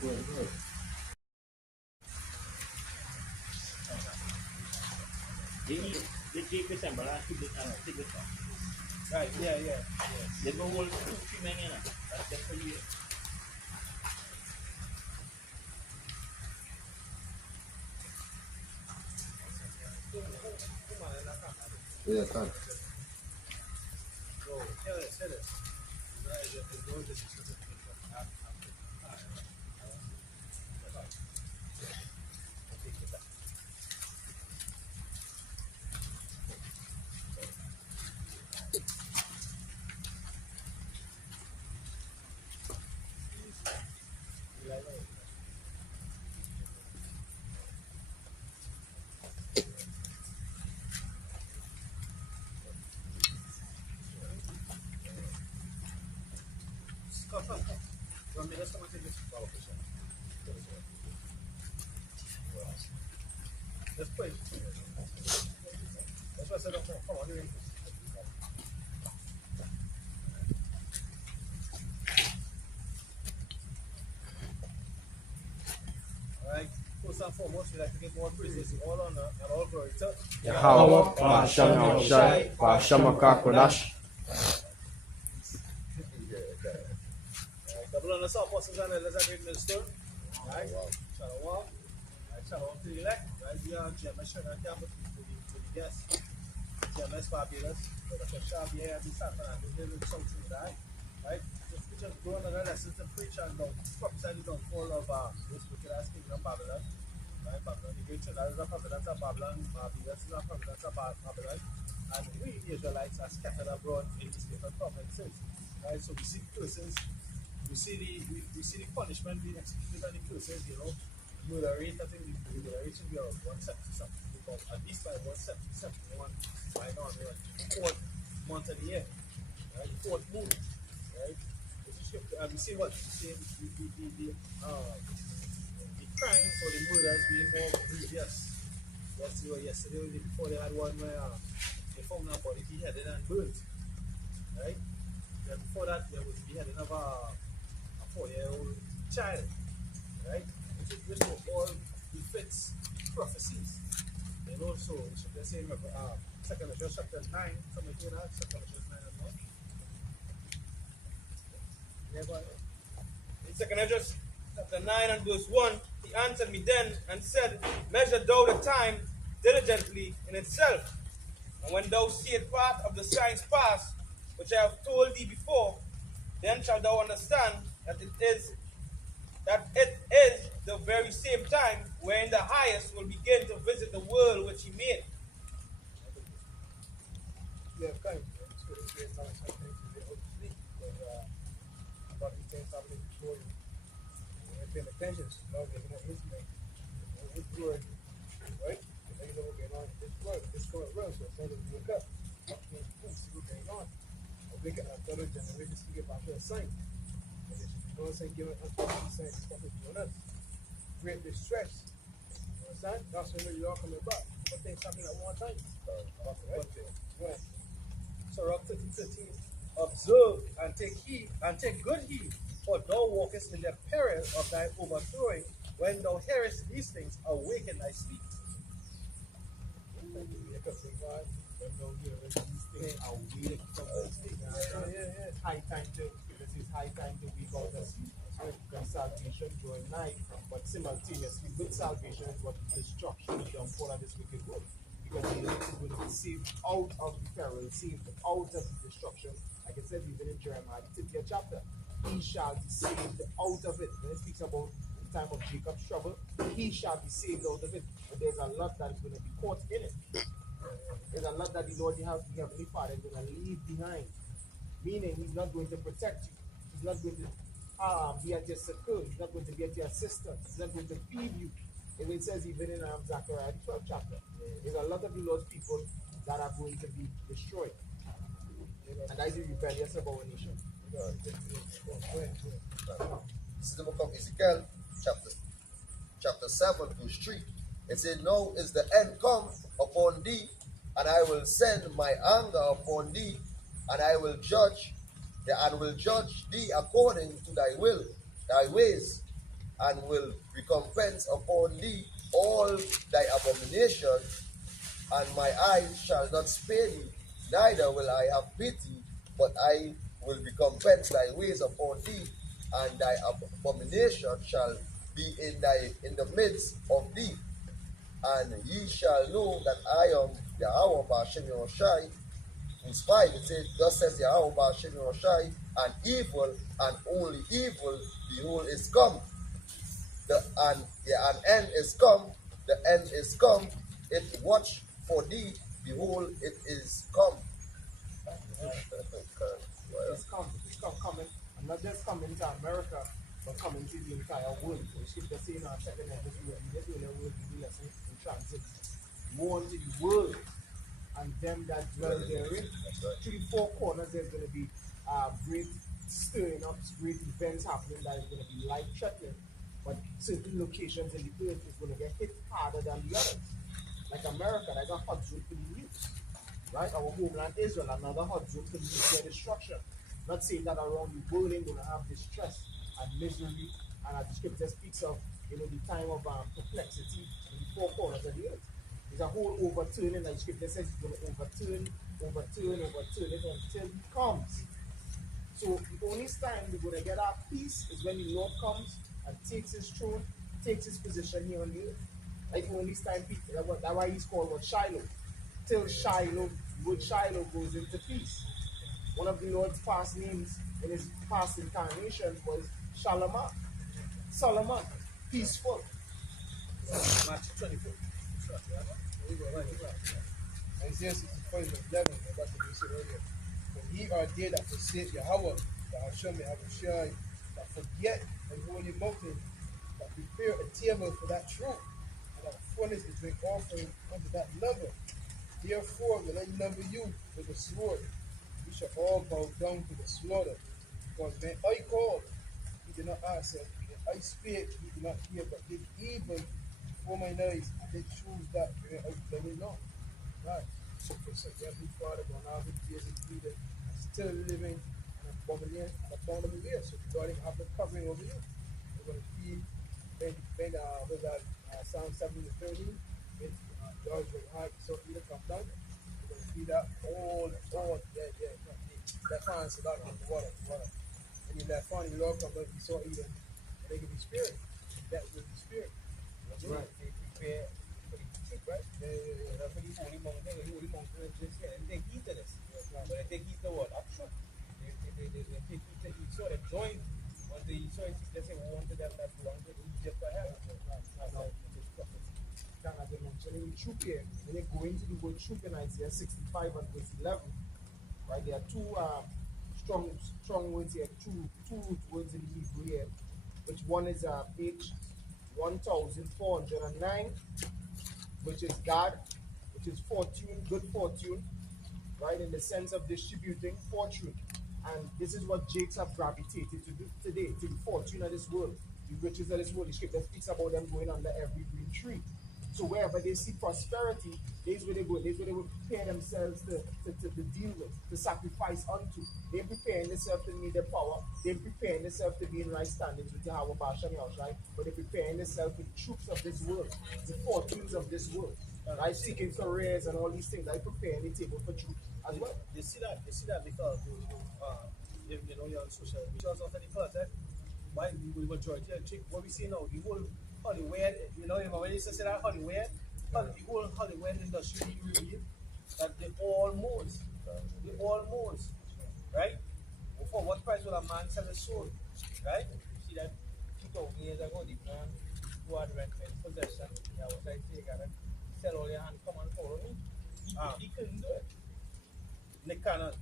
They take December and take this one. Right, yeah. They go hold 2-3 men in. That's just for you. Yeah, thanks. So, tell it. Let's play. That's why I said, come on, here. Alright, first and foremost, we like to give more praises to all honor and all glory to Yahweh, Ba'ashem Yahushai, Ba'ashem HaKakodash. Double on the South Boston and elders at Great Millstone. Alright, Shalom. Alright, Shalom to the elect. Right, we are Gemma Shannon Campbell to the guests. Gemma is fabulous. Dr. Shabi here at the San Fernando Hill in South Trinidad. Right, we just go on another lesson to preach and prophesy the downfall of this wicked ass kingdom Babylon. Right, Babylon, the great Trinidad is a providence of Babylon. Barbados is a providence of Babylon. And we Israelites are scattered abroad in these different provinces. Right, so we see persons. We see the punishment being executed on the persons, murder rate, I think the murder rate should be around 170 something, because at least by 170, right now, we're the fourth month of the year, right? The fourth moon, right? We see what? We see the crimes or the murders being more grievous. Yesterday or the day before, they had one where they found a body beheaded and burnt, right? Then before that, there was the beheading of a 4-year-old child, right? Which were all befits prophecies. So they're saying, 2 Corinthians chapter 9, something like that, 2 Corinthians 9 and 1. In 2 Corinthians chapter 9 and verse 1, he answered me then and said, measure thou the time diligently in itself. And when thou seest part of the signs past, which I have told thee before, then shalt thou understand that it is the very same time wherein the highest will begin to visit the world which he made. Yeah, kind of. It's not something to be able to sleep, but the things happening before you. You're paying attention, so now you're going to intimate with word, right? And then you know what's going on in this world, this current world, so it's time to wake up. See what's going on. We can have third generation to get back to a sign. And they should go and say, give us a sign, it's what it's doing us. Great distress. You understand? That's when you're all coming back. But things happen at one time. Right? So, Rock 13, observe and take good heed, for thou walkest in the peril of thy overthrowing. When thou hearest these things, awaken thy sleep. When thou hearest these things, awake from thy sleep. High time to wake out and sleep. Because salvation drawing nigh, but simultaneously with salvation is what destruction, the downfall of this wicked world. Because the elect is going to be saved out of the peril, saved out of the destruction. Like it says even in Jeremiah, the 50th chapter, he shall be saved out of it. When it speaks about the time of Jacob's trouble, he shall be saved out of it. But there's a lot that is going to be caught in it. There's a lot that the Lord, the Heavenly Father, is going to leave behind. Meaning, he's not going to protect you. He's not going to be at your succor. He's not going to be at your assistance. He's not going to feed you. And it says even in Zechariah 12 chapter, there's a lot of the Lord's people that are going to be destroyed. And that is the rebellious of our nation. This is the book of Ezekiel, chapter 7, verse 3. It says, now is the end come upon thee, and I will send my anger upon thee, and I will judge thee according to thy will, thy ways, and will recompense upon thee all thy abomination, and my eyes shall not spare thee, neither will I have pity, but I will recompense thy ways upon thee, and thy abomination shall be in the midst of thee. And ye shall know that I am Yahweh Ba'ashem Yahushai. Verse 5, it says, thus says Yahweh Ba'ashem Yahushai, and evil and only evil, behold, is come. An end is come, the end is come. It watch for thee, behold, it is come. It's coming, and not just coming to America, but coming to the entire world. So scripture saying our second episode, we will be lesson in transit. More into the world, and them that dwell therein. To the four corners, there's going to be great stirring up, great events happening that is going to be life-threatening. But certain locations in the earth is going to get hit harder than the others. Like America, that's a hot zone for the youth. Right? Our homeland Israel, another hot zone for nuclear destruction. Not saying that around the world ain't going to have distress and misery, and as the scripture speaks of, the time of perplexity in the four corners of the earth. There's a whole overturning that the scripture says he's going to overturn it until he comes. So the only time we're going to get our peace is when the Lord comes and takes his throne, takes his position here on the earth. Like the only time people, that's why he's called what Shiloh. Till Shiloh, good Shiloh goes into peace. One of the Lord's past names in his past incarnation was Shalomah. Solomon, peaceful. Matthew 24. Isaiah 65 and 11, and that's what we said earlier. For ye are they that forsake Yahweh, that Hashem Yahushai, that forget the holy mountain, that prepare a table for that throne, and that furnace to drink offering unto that number. Therefore will I number you with the sword. You shall all bow down to the slaughter. Because when I called, he did not answer. When I spake, he did not hear, but did evil before my eyes. I did choose that when I blame not. Right. So Heavenly Father, going out with years of freedom, and still living an abominable way. So God have the covering over you. We're going to feed Psalm 7 to 13. God will hide so either come down. We're going to feed that all that finds a lot of water. And in that fun, you all come down, you saw either, and they can be spirit. That will be spirit. That's right. They prepare for the truth, right? Yeah. That's what the holy mountain is just here. And they take heed to this. But they take heed to what? Up truth. They take heed to each other. They join on the each other. They say, we want to them that belong to Egypt for heaven. As I mentioned in troop here, when they go into the word troop in Isaiah 65 and verse 11, right? There are two strong words here, two words in Hebrew here, which one is page 1409, which is God, which is fortune, good fortune, right? In the sense of distributing fortune. And this is what Jacob gravitated to do today, to the fortune of this world, the riches of this world. The scripture speaks about them going under every green tree. So wherever they see prosperity, this is where they go. This is where they will prepare themselves to deal with, to sacrifice unto. They're preparing themselves to meet their power. They're preparing themselves to be in right standings with Yahweh Ba'ashem Yahushai. But they're preparing themselves for the troops of this world, the fortunes of this world. Right? Seeking careers and all these things. They're preparing the table for troops as well. You see that because you're on social media. Because of any contact, why we majority of chick, what we see now, the whole Hollywood, when you say that Hollywood, the whole Hollywood industry reveal that they all modes, right? For what price will a man sell his soul, right? You see that 2,000 years ago, the man who had rented possession, was like, take and sell all your hand, come and follow me. He couldn't do it. Nick Cannon.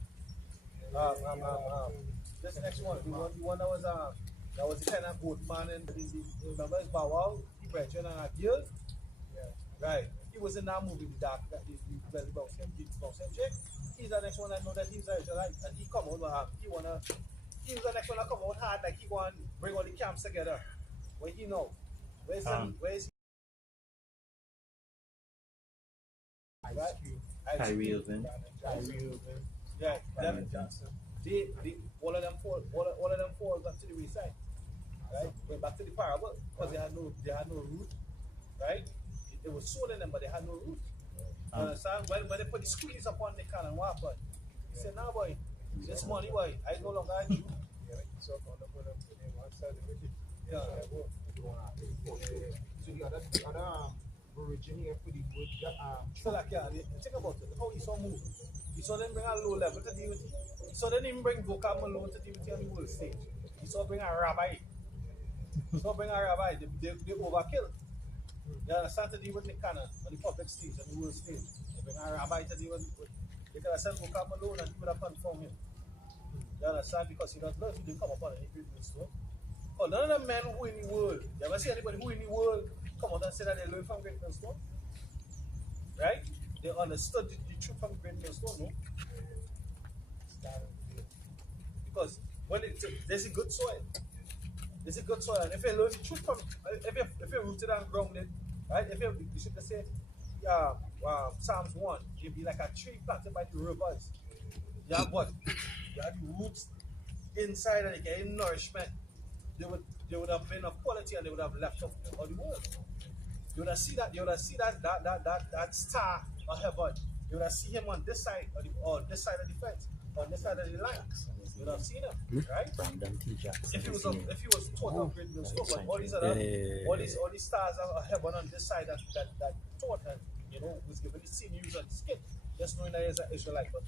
This next one, the one that was the kind of good man, and remember his Bow Wow, he brethren and a girl? Yeah. Right. He was in that movie, the dark, the about him chick. He's the next one I know that he's Israelite, and he come out, he's the next one that come out hard, like he want to bring all the camps together. Where he know? Where is he? Kyrie Irving. Yeah, all of them four got to the wayside. Right? Where back to the parable, because they had no root, right? It was sown in them, but they had no root. You understand? When they put the squeeze upon the can and what happened? He said, "Nah, boy, this money, boy, I no longer a Jew." So the other origin here for the wood So like, yeah, think about it. How Esau moved. Esau didn't bring a low level to deal with it. Esau didn't even bring vocab Malone to deal with it on the world stage. Esau bring a rabbi. They overkill. They understand to deal with the canon on the public stage, on the world stage. They bring a rabbi to deal with it. They could have sent vocab Malone and he would have confirmed him. You understand? Because he doesn't know if he didn't come upon any great wisdom. Oh, none of the men who in the world, you ever see anybody who in the world come out and say that they learn from great wisdom? Right? They understood the truth from great wisdom, no? Because when there's a good soil. There's a good soil. And if you learn the truth from, if you're rooted and grounded, right? You should say, Psalms 1, you'd be like a tree planted by the rivers. You have what? You have the roots inside and you get nourishment. They would have been of quality and they would have left off all the world. You would have seen that star of heaven. You would have seen him on this side or this side of the fence, on this side of the line. You would have seen him, right? If he was taught of great wisdom, but all these stars of heaven on this side that taught and was given the sinews on the skin, just knowing that he's an Israelite, but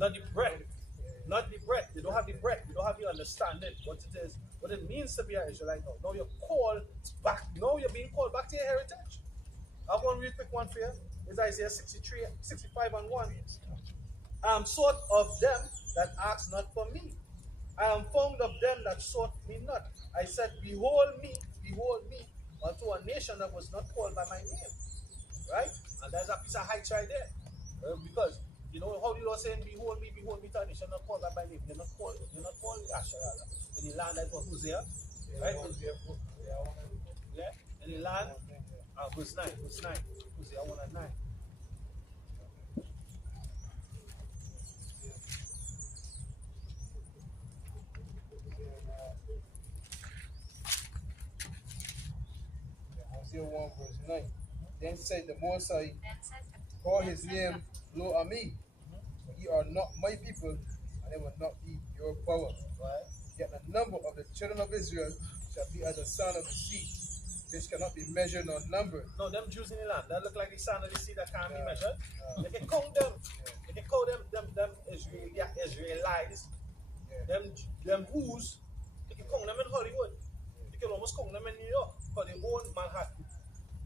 not the breath. Not the breath. You don't have the breath. You don't have the understanding what it means to be an Israelite now. Now you're called back. Now you're being called back to your heritage. I have one real quick one for you. It's Isaiah 63, 65 and 1. I am sought of them that ask not for me. I am found of them that sought me not. I said, behold me, unto a nation that was not called by my name. Right? And there's a piece of heights right there. Because you know how the Lord saying, behold me to a nation not called by my name. They're not called Asherah. In the land that was Hosea. Right? Yeah. In the land, verse 9. Hosea 1 and 9. Hosea 1 verse 9. Then said the Most High, call his name Lo Ami. Ye are not my people, and they will not be your power. Right? Yet the number of the children of Israel shall be as the sand of the sea, which cannot be measured nor numbered. No, them Jews in the land, that look like the sand of the sea that can't be measured. They can count them. They can count them Israelites. Them who's, they can count them in Hollywood. They can almost count them in New York. Because they own Manhattan.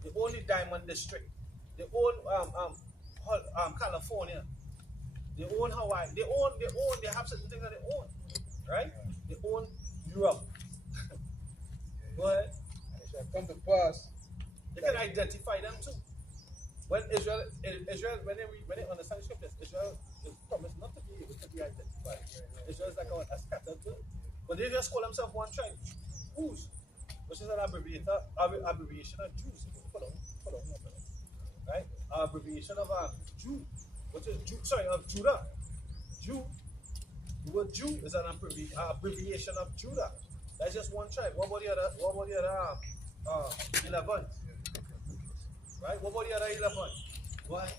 They own the Diamond District. They own California. They own Hawaii. They have certain things that they own. Right? They own Europe. Go ahead. And it shall come to pass. They can identify them too. When Israel, when they understand the scriptures, Israel is promised not to be able to be identified. Israel is like a scattered bird. But they just call themselves one tribe. Whose? Which is an abbreviation of Jews. Hold on. Right? Abbreviation of Jew. Which is of Judah. Jew. The word Jew is an abbreviation of Judah. That's just one tribe. What about the other 11? Right? What about the other 11? What?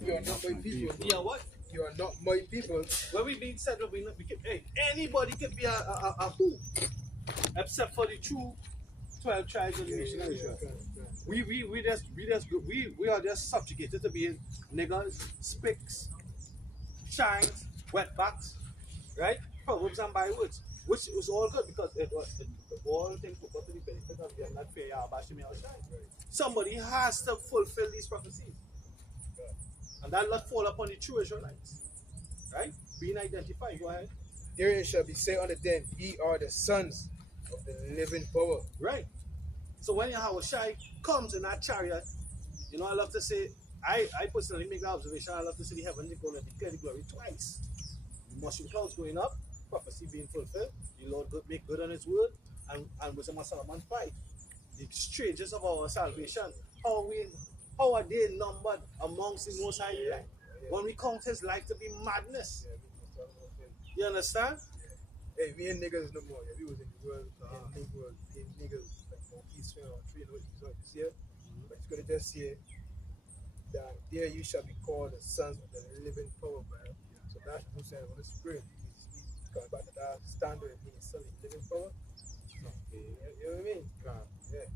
You are not my people. Yeah, what? You are not my people. When we being said, anybody can be a who, except for the true 12 tribes of the nation of Israel. We are just subjugated to being niggers, spicks, shines, wetbacks, right? Proverbs and bywords, which was all good because it all things put to the benefit of them that fear Yahweh Shemel Shai. Somebody has to fulfill these prophecies. And that lot fall upon the true Israelites. Right? Being identified. Go ahead. There it shall be said unto them, ye are the sons of the living power. Right. So when Yahweh Shai comes in that chariot, I love to say, I personally make the observation, I love to see the heavenly going to declare the glory twice. The mushroom clouds going up, prophecy being fulfilled, the Lord make good on his word, and Wisdom of Solomon 5. The strangers of our salvation, how are they numbered amongst the Most High elect? When we count his life to be madness. You understand? Hey, we ain't niggas no more. Yeah, we was in the world, in niggas like Northeast or three this year. But it's gonna just say that there you shall be called the sons of the living power, man. So that's what saying Holy Spirit. He's coming back to that standard, meaning son of the living power. Okay. You know what I mean? Yeah.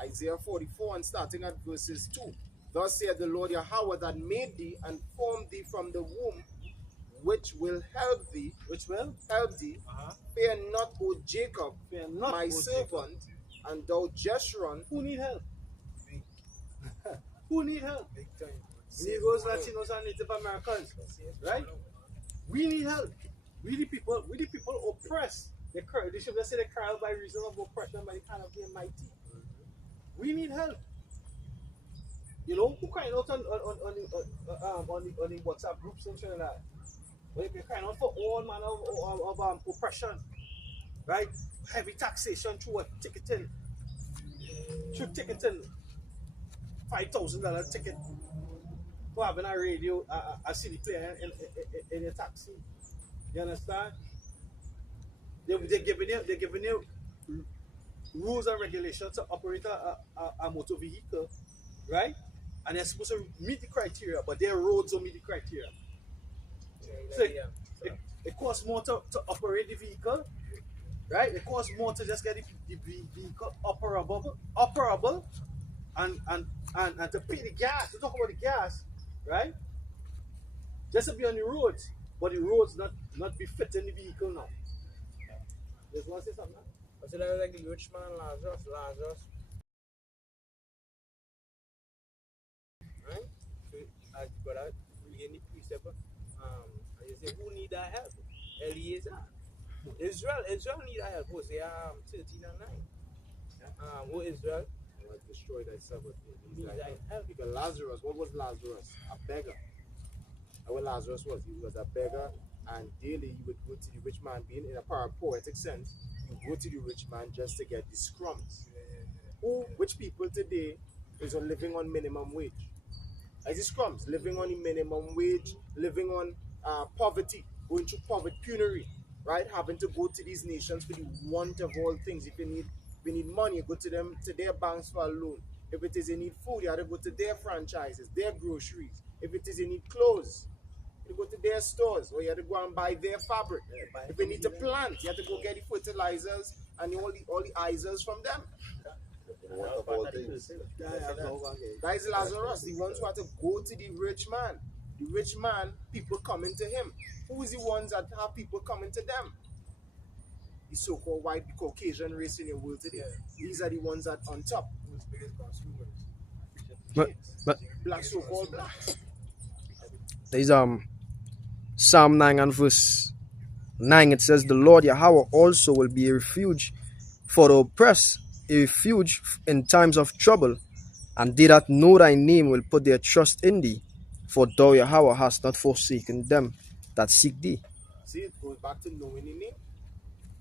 Isaiah 44 and starting at verses 2. Thus saith the Lord Yahweh that made thee and formed thee from the womb, which will help thee. Which will? Help thee. Fear not, O Jacob, Fear not, my O servant, and thou Jeshurun. Who need help? Who need help? Big time. Negroes, Latinos, and Native Americans, right? We need help. We the people oppressed. They should just say they cry out by reason of oppression by the kind of being mighty. We need help. You know, we're crying out on the WhatsApp groups in Trinidad. We're crying out for all manner of oppression, right? Heavy taxation through a ticketing, $5,000 ticket for having a radio, a CD player in your taxi. You understand? They're giving you rules and regulations to operate a motor vehicle, right? And they're supposed to meet the criteria, but their roads don't meet the criteria. So it costs more to operate the vehicle, right? It costs more to just get the vehicle operable and to pay the gas. To talk about the gas, right? Just to be on the roads, but the roads not be fitting the vehicle now. Just want to say something? But so that like the rich man Lazarus. Right? So as you got out, we in the precept, and you say, who need that help? Eliezer. Israel need that help. Hosea 13 and 9. Who Israel? Was destroyed thyself with Need that help. because Lazarus, what was Lazarus? A beggar. And what Lazarus was, he was a beggar, and daily you would go to the rich man, being in a poetic sense, you go to the rich man just to get the scrums. Which people today is on living on minimum wage? As the scrums, living on the minimum wage, living on poverty, going through poverty, penury, right? Having to go to these nations for the want of all things. If you need money, you go to them, to their banks for a loan. If it is you need food, you have to go to their franchises, their groceries. If it is you need clothes, you go to their stores, or you have to go and buy their fabric. If you need to plant, you have to go get the fertilizers and all the isers from them. That is Lazarus, the ones who have to go to the rich man. The rich man, people coming to him. Who is the ones that have people coming to them? The so-called white, the Caucasian race in the world today. These are the ones that on top. Who's the biggest consumers? But Black, so-called blacks. there's Psalm 9 and verse 9. It says, the Lord Yahweh also will be a refuge for the oppressed, a refuge in times of trouble, and they that know thy name will put their trust in thee, for thou Yahweh hast not forsaken them that seek thee. See, it goes back to knowing the name.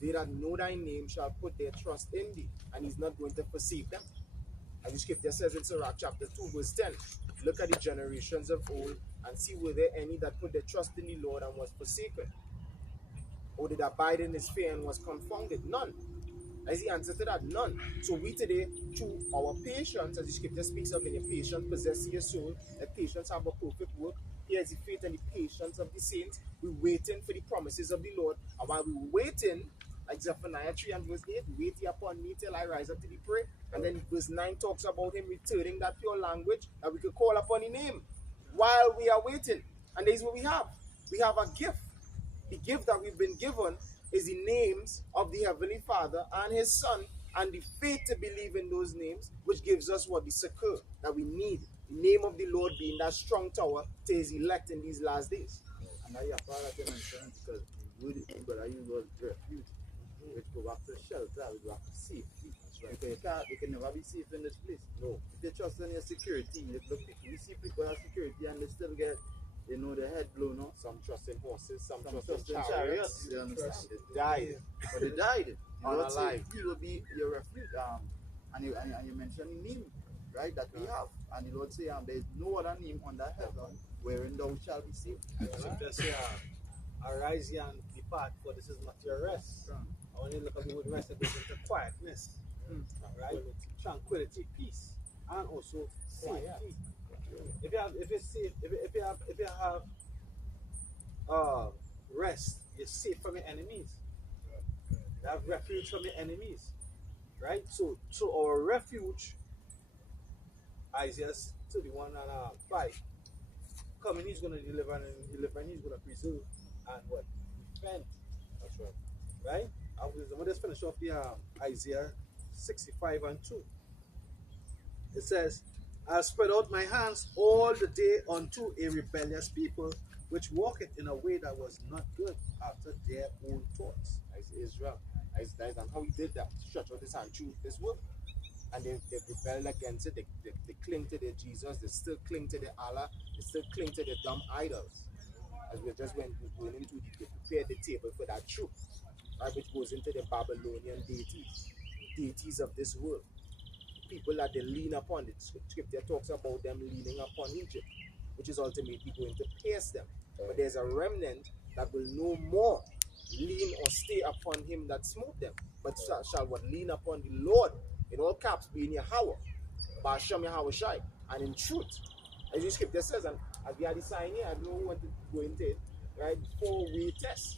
They that know thy name shall put their trust in thee, and he's not going to forsake them. As the scripture says in Sirach chapter 2 verse 10, look at the generations of old and see were there any that put their trust in the Lord and was forsaken, or did abide in his fear and was confounded? None. As the answer to that, none. So we today, through our patience, as the scripture speaks of, in your patience possess your soul, that patience have a perfect work. Here is the faith and the patience of the saints. We're waiting for the promises of the Lord, and while we're waiting, like Zephaniah 3 and verse 8, wait ye upon me till I rise up to the prey. And then verse 9 talks about him returning that pure language that we could call upon his name while we are waiting. And this is what we have. We have a gift. The gift that we've been given is the names of the Heavenly Father and his Son, and the faith to believe in those names, which gives us what? The succor that we need. The name of the Lord being that strong tower to his elect in these last days. And now you have to mention because but I use was refuge. Which go back to shelter, we go back to safety. Right. You can never be safe in this place. No. If you trust in your security, you see people have security and they still get, the head blown off. Some trust in horses, some trust in in chariots. chariots. You understand? They died. But they died. Unalive. He will be your refuge. And you mentioned the name, right, that we have. And the Lord say, there is no other name under heaven wherein thou shalt be saved. Just say, arise ye and be part for this is not your rest. I want you to look at the word rest, it goes into quietness, right? Tranquility, peace, and also safety. If you have rest, you're safe from your enemies. You have refuge from your enemies, right? So our refuge, Isaiah 31 and 5, coming, he's going to deliver and he's going to preserve and what? Defend. That's right. Right? We'll just finish off the Isaiah 65 and 2. It says, I spread out my hands all the day unto a rebellious people, which walketh in a way that was not good after their own thoughts. As Israel. As and how he did that. Stretch out his hand through this work. And they rebelled against it. They cling to their Jesus. They still cling to their Allah. They still cling to their dumb idols. As we just went going into they prepared the table for that truth, right, which goes into the Babylonian deities of this world. People that they lean upon. The scripture talks about them leaning upon Egypt, which is ultimately going to pierce them. But there's a remnant that will no more lean or stay upon him that smote them, but shall what lean upon the Lord, in all caps, being Yahweh, Basham Yahweh Shai, and in truth. As the scripture says, and as we had the sign here, I don't know what to go into it, right? 4-way test,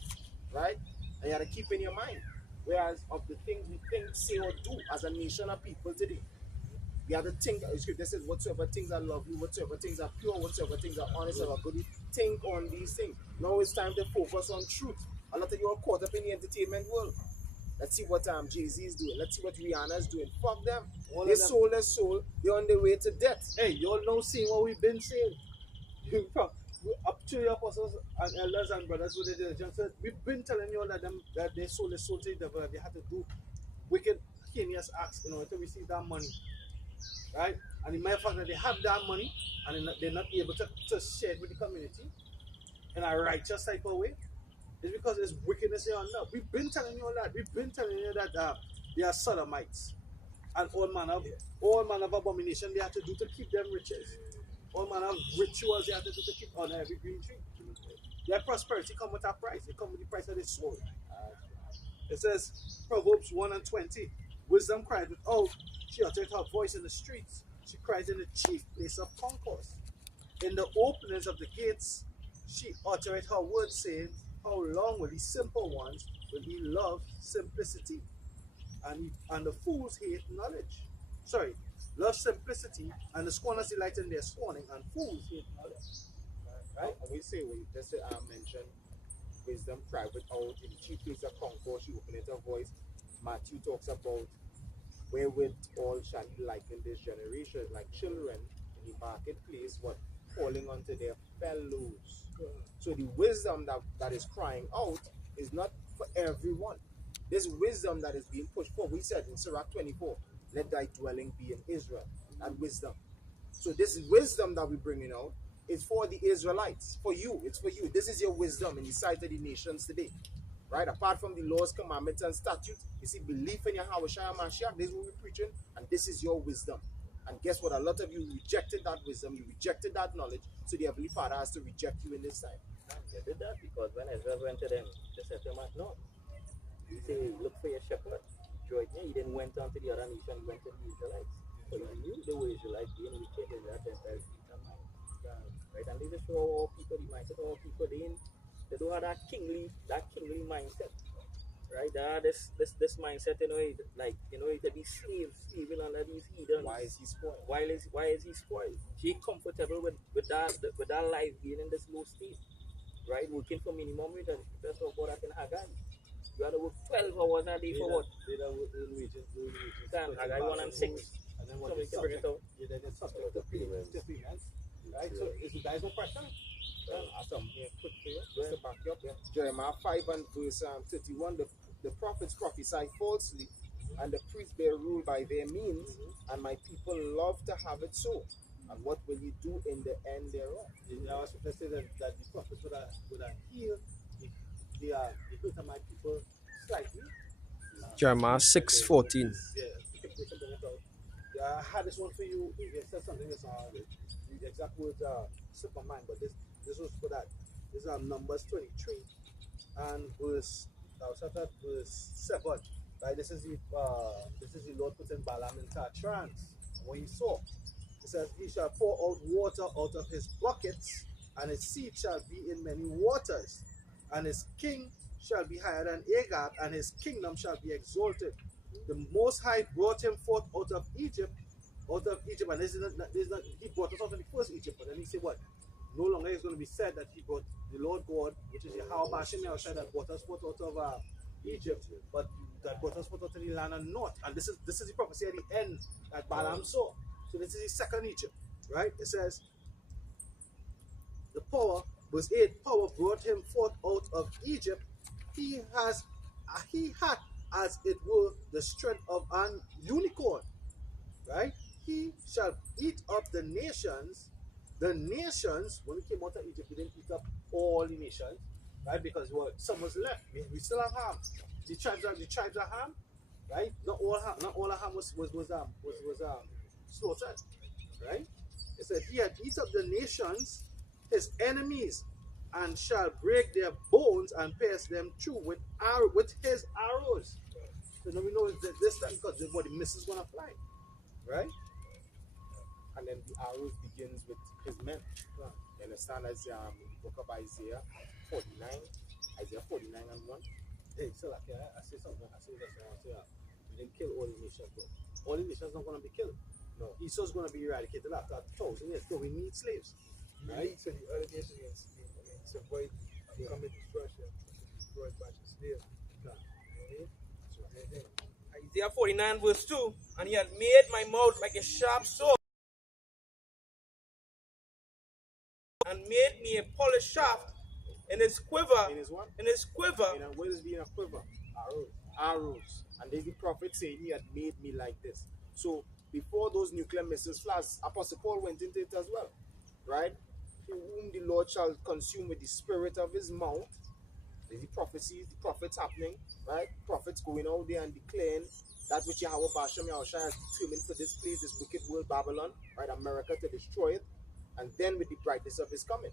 right? And you have to keep in your mind. Whereas of the things we think, say, or do as a nation of people today, we have to think, the scripture says, whatsoever things are lovely, whatsoever things are pure, whatsoever things are honest, or good, think on these things. Now it's time to focus on truth. A lot of you are caught up in the entertainment world. Let's see what Jay-Z is doing. Let's see what Rihanna is doing. Fuck them. They sold their soul. They're on their way to death. Hey, y'all know seeing what we've been saying. Up to your apostles and elders and brothers with the diligence. We've been telling you all that they sold their soul to the devil. They had to do wicked, heinous acts in order to receive that money. Right? And the mere fact that they have that money and they're not able to share it with the community in a righteous type of way, it's because there's wickedness here on earth. We've been telling you all that. We've been telling you that they are sodomites and all manner of abomination they have to do to keep them riches. All manner of rituals they have to do to keep on every green tree. Their prosperity comes with a price. It comes with the price of their soul. It says, Proverbs 1 and 20, wisdom cried without, she uttered her voice in the streets. She cried in the chief place of concourse. In the openings of the gates, she uttered her words, saying, how long will these simple ones will he love simplicity? And the fools hate knowledge. Sorry, love simplicity, and the scorners delight in their scorning, and fools hate knowledge. Right? And we say, we just mentioned wisdom cried without, in the chief place of concourse, she opened her voice. Matthew talks about wherewith all shall he liken this generation, like children in the marketplace, what calling unto their fellows. So the wisdom that is crying out is not for everyone. This wisdom that is being pushed forward. We said in Sirach 24, let thy dwelling be in Israel. That wisdom. So this wisdom that we're bringing out is for the Israelites. For you. It's for you. This is your wisdom in the sight of the nations today. Right? Apart from the laws, commandments, and statutes, you see, belief in Yahweh Shai Mashiach, this is what we're preaching, and this is your wisdom. And guess what? A lot of you rejected that wisdom, you rejected that knowledge, so the Heavenly Father has to reject you in this time. They did that because when Israel went to them, they said to them, no. He said, look for your shepherd. Join me. He didn't went on to the other nation, he went to the Israelites. So he knew they were Israelites being wicked in that entire mind. Right? And they just show all people, the mindset of all people, they don't have that kingly mindset. Right? They have this mindset, like, to be slaving under these heathens. Why is he spoiled? Why is he spoiled? He comfortable with that life being in this low state. Right? Working for minimum wage, and that's what God in Haggai. You have to work 12 hours a day for what? Haggai 1 and 6. And then So we can bring it out. You then subject to payments. Right? So is you guys no question? Some here quick for you, just to back you up. Jeremiah 5 and verse 31, the prophets prophesy falsely, and the priests bear rule by their means, and my people love to have it so. And what will you do in the end thereof? I was supposed to say that the prophets would have healed the hurt of my people slightly. Jeremiah 6:14. I had this one for you. It said something that's the exact words slip my mind, but this was for that. This is Numbers 23 and I'll start at verse 7. Right, this is the Lord putting Balaam into a trance. What he saw, it says, he shall pour out water out of his buckets, and his seat shall be in many waters, and his king shall be higher than Agag, and his kingdom shall be exalted. The Most High brought him forth out of Egypt, and he brought us out of the first Egypt, but then he said what? No longer is going to be said that he brought the Lord God, which is Yahweh Bashem Yahushua, that brought us forth out of Egypt, but that brought us forth out of the land of north. And this is the prophecy at the end that Balaam saw. So this is the second Egypt, right? It says, the power, verse 8, power brought him forth out of Egypt. He had as it were the strength of an unicorn, right? He shall eat up the nations. The nations, when we came out of Egypt, we didn't eat up all the nations, right? Because some was left. We still have Ham. The tribes of Ham, right? Not all of Ham was slaughtered, right? It said he had eat up the nations, his enemies, and shall break their bones and pierce them through with his arrows. So now we know that this time because the missiles gonna fly, right? And then the arrows begins with his men. Right. You understand, as the book of Isaiah 49 and 1. Hey, so like, I say something. We didn't kill all the nations, but all the nations not going to be killed. No. Esau's going to be eradicated after 1,000 years. So we need slaves, right? So the other nations to avoid coming destruction, destroyed by the slave. Isaiah 49 verse 2, and he had made my mouth like a sharp sword, and made me a polished shaft in his quiver. In his what? In his quiver. And what is being a quiver? Arrows. Arrows. And there's the prophet saying he had made me like this. So before those nuclear missiles flash, Apostle Paul went into it as well. Right? Whom the Lord shall consume with the spirit of his mouth. There's the prophecies, the prophets happening, right? Prophets going out there and declaring that which Yahweh Bashem Yahushua has determined for this place, this wicked world Babylon, right? America, to destroy it. And then with the brightness of his coming,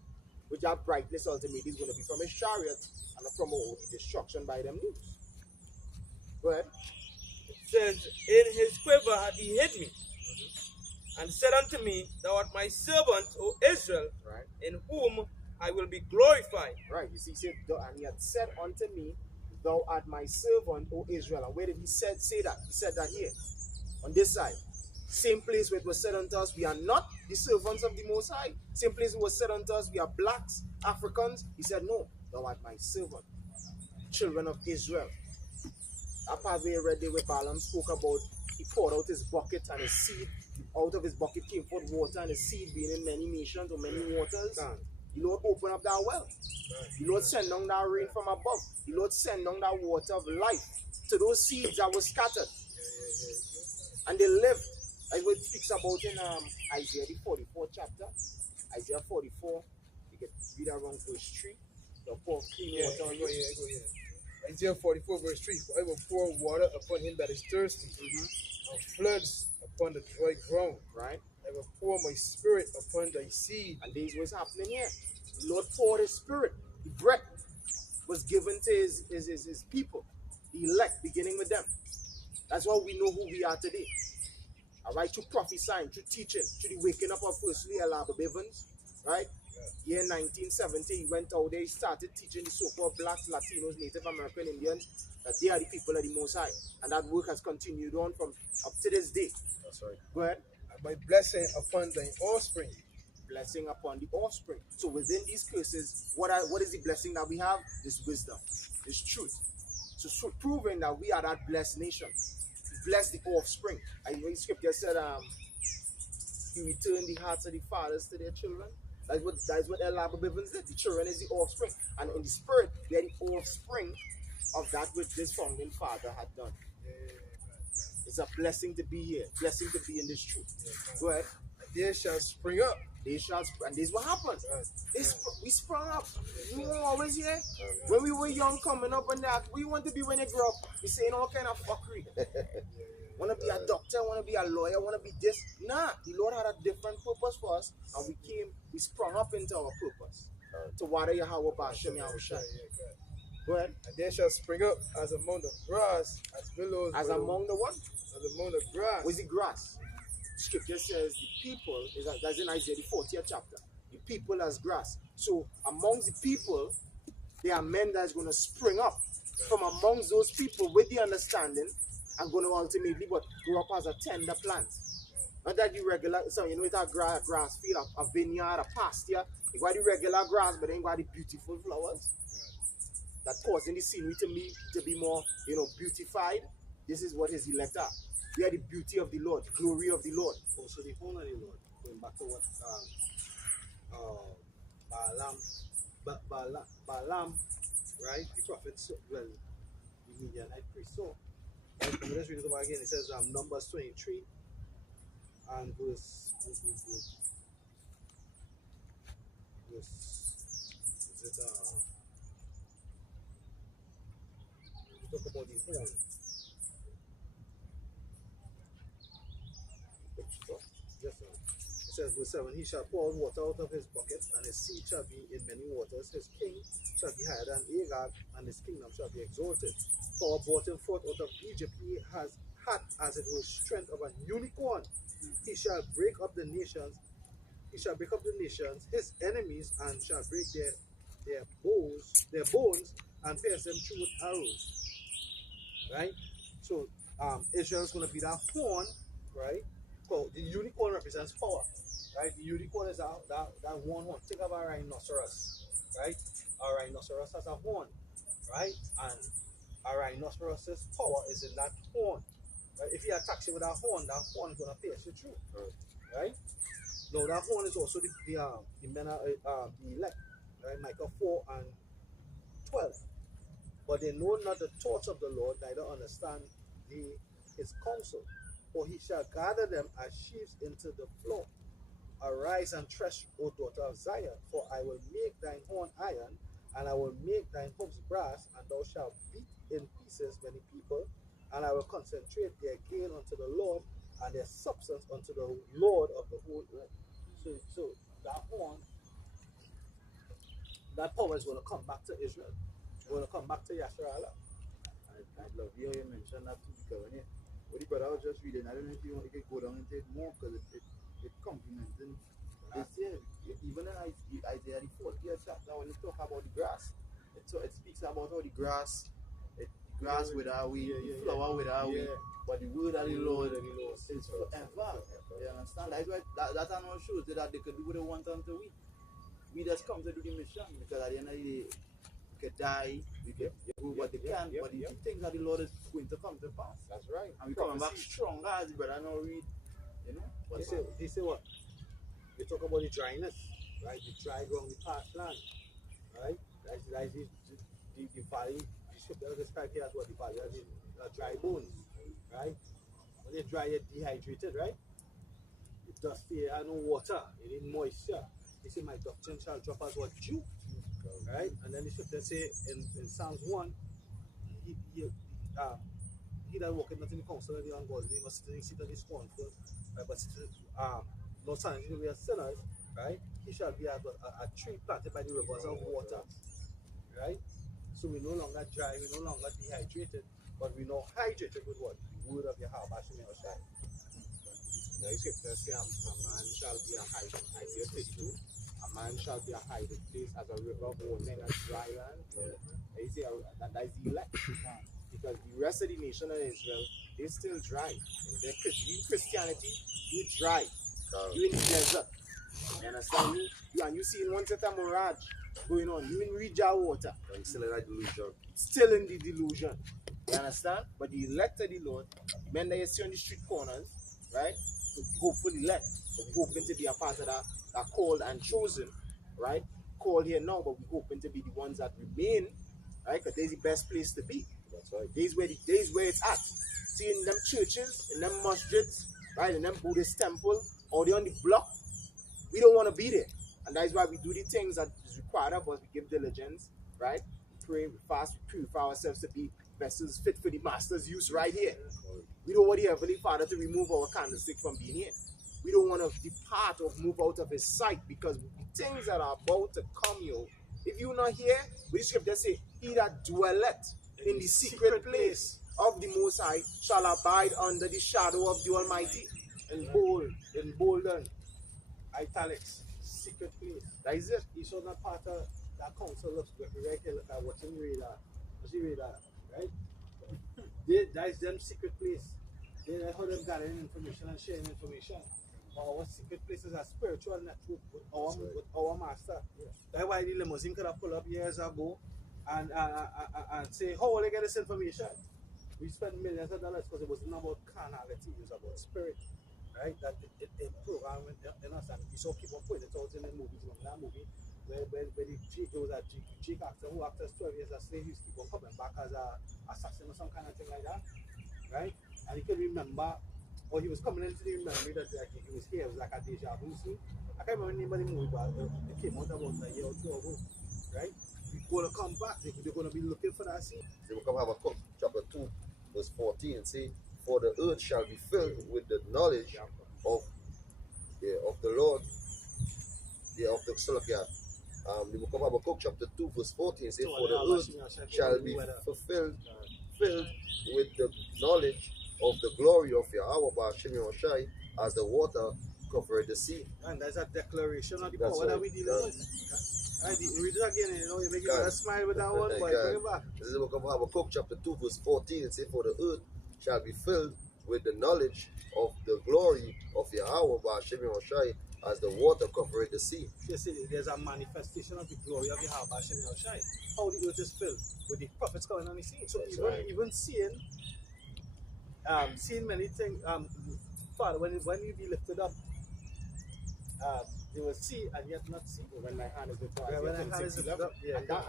which that brightness ultimately is going to be from his chariot and from the destruction by them news. Go ahead. It says, in his quiver had he hid me, and said unto me, thou art my servant, O Israel, Right. in whom I will be glorified. Right. You see, he said, and he had said unto me, thou art my servant, O Israel. And where did he say that? He said that here, on this side. Same place where it was said unto us, we are not the servants of the Most High. Same place where it was said unto us, we are blacks, Africans. He said, no, thou art my servant, children of Israel. That part we read there where Balaam spoke about, he poured out his bucket and his seed. Out of his bucket came forth water, and his seed being in many nations or many waters. The Lord opened up that well. The Lord sent down that rain from above. The Lord sent down that water of life to those seeds that were scattered. And they lived. Like what it speaks about in Isaiah the 44th chapter. Isaiah 44, you can read around verse 3. The pour clean water on you. Isaiah 44 verse 3, for I will pour water upon him that is thirsty, and floods upon the dry ground. Right? I will pour my spirit upon thy seed. And this was happening here. The Lord poured his spirit. The breath was given to his people. The elect, beginning with them. That's why we know who we are today. Alright, through prophesying, through teaching, through the waking up of firstly Elaba Bivens. Right? Year 1970, he went out there, he started teaching the so-called blacks, Latinos, Native American Indians, that they are the people of the Most High. And that work has continued on from up to this day. That's right. Go ahead. My blessing upon thy offspring. Blessing upon the offspring. So within these curses, what is the blessing that we have? This wisdom, this truth. So proving that we are that blessed nation. Bless the offspring. And the scripture said, he returned the hearts of the fathers to their children. That is what Elaba Bivens did. The children is the offspring. And in the spirit, they are the offspring of that which this founding father had done. It's a blessing to be here. Blessing to be in this truth. Go ahead. They shall spring up. They shall spring. And this is what happened. We sprung up. We were always here. When we were young coming up and that, we want to be when they grow up. We saying all kind of fuckery. Want to be a doctor, want to be a lawyer, want to be this. Nah, the Lord had a different purpose for us. And we sprung up into our purpose. To water Yahweh Bashem Yahushua. Go ahead. And they shall spring up as among the grass, as willows. As among the what? As among the grass. What's the grass? Scripture says the people, that's in Isaiah the 40th chapter. The people as grass. So amongst the people, there are men that's going to spring up from amongst those people with the understanding and going to ultimately grow up as a tender plant. Not that the regular, so you know it's a grass field, a vineyard, a pasture. You got the regular grass, but then you got the beautiful flowers. That causing the scenery to be more, beautified. This is what his elect are. They are the beauty of the Lord, glory of the Lord. Also the honor of the Lord. Going back to what Balaam, right? The prophet, well, the Midianite priest saw. Right? Let's read it over again. It says Numbers 23 and verse we talk about the horn. Yes, sir. It says verse 7, he shall pour water out of his bucket, and his seat shall be in many waters. His king shall be higher than Agag, and his kingdom shall be exalted. For brought him forth out of Egypt, he had as it were strength of an unicorn. He shall break up the nations. He shall break up the nations, his enemies, and shall break their bones, and pierce them through with arrows. Right? So Israel is going to be that horn, right? So the unicorn represents power, right? The unicorn is that one horn. Think of a rhinoceros, right? A rhinoceros has a horn, right? And a rhinoceros's power is in that horn. Right? If he attacks you with that horn is going to pierce you through, right? Now that horn is also the men the elect, right? Micah 4 and 12. But they know not the thoughts of the Lord, neither understand his counsel. For he shall gather them as sheaves into the flock. Arise and thresh, O daughter of Zion, for I will make thine horn iron, and I will make thine hoops brass, and thou shalt beat in pieces many people, and I will concentrate their gain unto the Lord, and their substance unto the Lord of the whole earth. So that horn, that power is going to come back to Israel. It's going to come back to Yasharallah. I love you mentioned that too, because what the brother was just reading, I don't know if you could go down into it more, because it complements this year. Even in Isaiah the 40th chapter, when you talk about the grass, it speaks about how the grass with our way, the flower with our way, but the word of the Lord is forever. You understand? That's why that not shows that they could do what they want until we just come to do the mission, because at the end of the day, we could die, we could do what they can, but the things that the Lord is going to come to pass. That's right. And we coming back stronger as the brother now read, He say what? We talk about the dryness, right? The dry ground, the parched land, right? That's the valley. The scripture describes here as what the valley of the dry bones, right? When they dry, you're dehydrated, right? It's dusty, no water, you need moisture. He said, my doctrine shall drop as what? Dew, right? And then the scripture say in Psalms 1, he that walketh not in the counsel of the ungodly, nor sit in the seat of the scornful, right? But no signs we are sinners, right? He shall be as a tree planted by the rivers of water, right? So we no longer dry, we no longer dehydrated, but we now hydrated with what? The word of Yahweh Hashem Yoshai. The scripture says, a man shall be a hiding, Isaiah 32. A man shall be a hiding place as a river of water in a dry land. That is the elect. Because the rest of the nation of Israel is still dry. In their Christianity, you dry. You in the desert. You understand me? And you see in one set of mirage going on. You in Rija water. And still in that delusion. Still in the delusion. You understand? But the elect of the Lord, men that you see on the street corners, right? Hopefully elect. But we're hoping to be a part of that called and chosen, right? Called here now, but we're hoping to be the ones that remain, right? Because there's the best place to be. That's right. There's where it's at. See, in them churches, in them masjids, right? In them Buddhist temple, or they on the block, we don't want to be there. And that's why we do the things that is required of us. We give diligence, right? We pray, we fast, we purify ourselves to be vessels fit for the master's use right here. We don't want the Heavenly Father to remove our candlestick from being here. We don't want to depart or move out of his sight, because the things that are about to come, If you not here, we the scripture say, he that dwelleth in the secret place of the Most High shall abide under the shadow of the Almighty. In bolden, italics, secret place. That is it. He's not part of that council. Look right here, look at what's in radar. What's in radar, right? That is them secret place. They how them gathering information and sharing information. Our secret places are spiritual network with our master. Yeah. That's why the limousine could have pulled up years ago and say, how will I get this information? We spent millions of dollars because it wasn't about carnality, it was about spirit. Right? That it programmed in us, and we saw people putting it out in the movies. Remember that movie where the Jake was a Jake actor who after 12 years as slave, he keep on coming back as a assassin or some kind of thing like that. Right? And he could remember, or he was coming into the memory that like, he was here, it was like a deja vu scene. I can't remember the name of the movie, but it came out about a year or two ago. Right? We're going to come back, they're going to be looking for that scene. They will come have a cook, chapter 2, verse 14, say, for the earth shall be filled with the knowledge of the Lord, of the the book of Habakkuk, chapter 2, verse 14, say, for the earth shall be filled with the knowledge of the glory of Yahweh Ba'ashem Yahushai, as the water covered the sea. And that's a declaration of the power that we dealing with. Right, read it again, you know, you make you smile with that one, but bring it back. This is the book of Habakkuk, chapter 2, verse 14, it says, for the earth shall be filled with the knowledge of the glory of Yahweh Ba'ashem Yahushai, as the water covered the sea. You see, there's a manifestation of the glory of Yahweh Ba'ashem Yahushai. How the earth is filled with the prophets coming on the scene. So even seeing many things, Father, when you be lifted up, you will see and yet not see. When my hand is lifted up, when my hand is lifted up,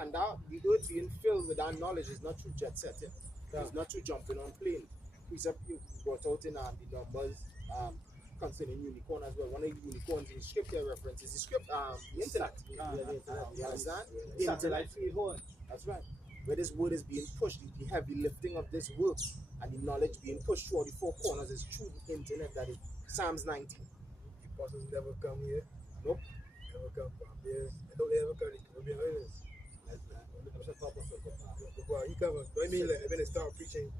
and that the earth being filled with that knowledge is not through jet setting. It's not through jumping on plane. You brought out in the numbers concerning unicorn as well. One of the unicorns in scripture references the script, the internet. You understand? Satellite field horn. That's right. Where this word is being pushed, the heavy lifting of this word and the knowledge being pushed through all the four corners is through the internet. That is Psalms 19. The apostles never come here. Nope. Never come from here. They don't ever come here. We'll be honest. Well, he comes. I mean, like, when they start preaching,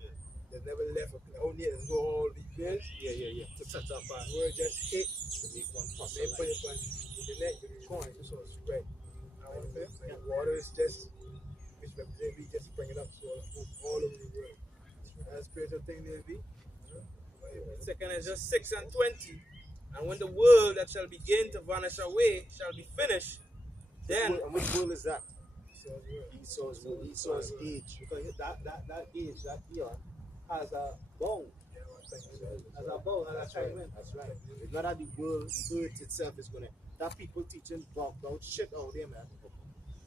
they never left. Only and go all the years. Yeah. To touch up on word just hit. To make one puzzle. They put it on the net with the coin. So it's spread. And water is just, which represents we just bring it up so all over the world. That's spiritual thing there be. Second is just 6 and 20. And when the world that shall begin to vanish away shall be finished, then. And which world is that? Esau's world. Esau's age. Because that age, that year, has a bow. Has a bow, has a chiming. That's right. It's not that the world, the earth itself is going to. That people teaching about shit out there, man.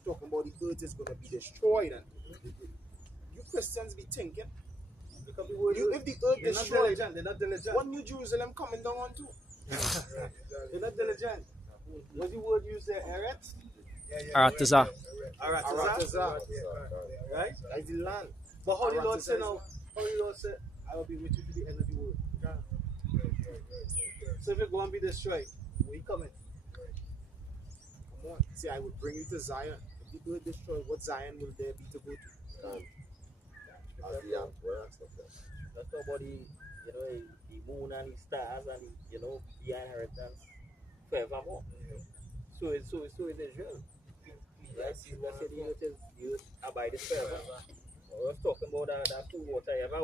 Talking about the earth is going to be destroyed. And you Christians be thinking. Because the word if the earth is destroyed, they're not diligent. what New Jerusalem coming down on too? They're not diligent. What's the word used there? Eret? Arataza. Arataza. Right? Like the land. But how the Lord say now? How the Lord say, I will be with you to the end of the world. So if you're going to be destroyed, we coming. Come on. See, I will bring you to Zion. If the earth destroyed, what Zion will there be to go to? That's about the moon and the stars and the inheritance forevermore. So it is Israel. Right? Let's say the earth abides forever. I was talking about that cool water. You ever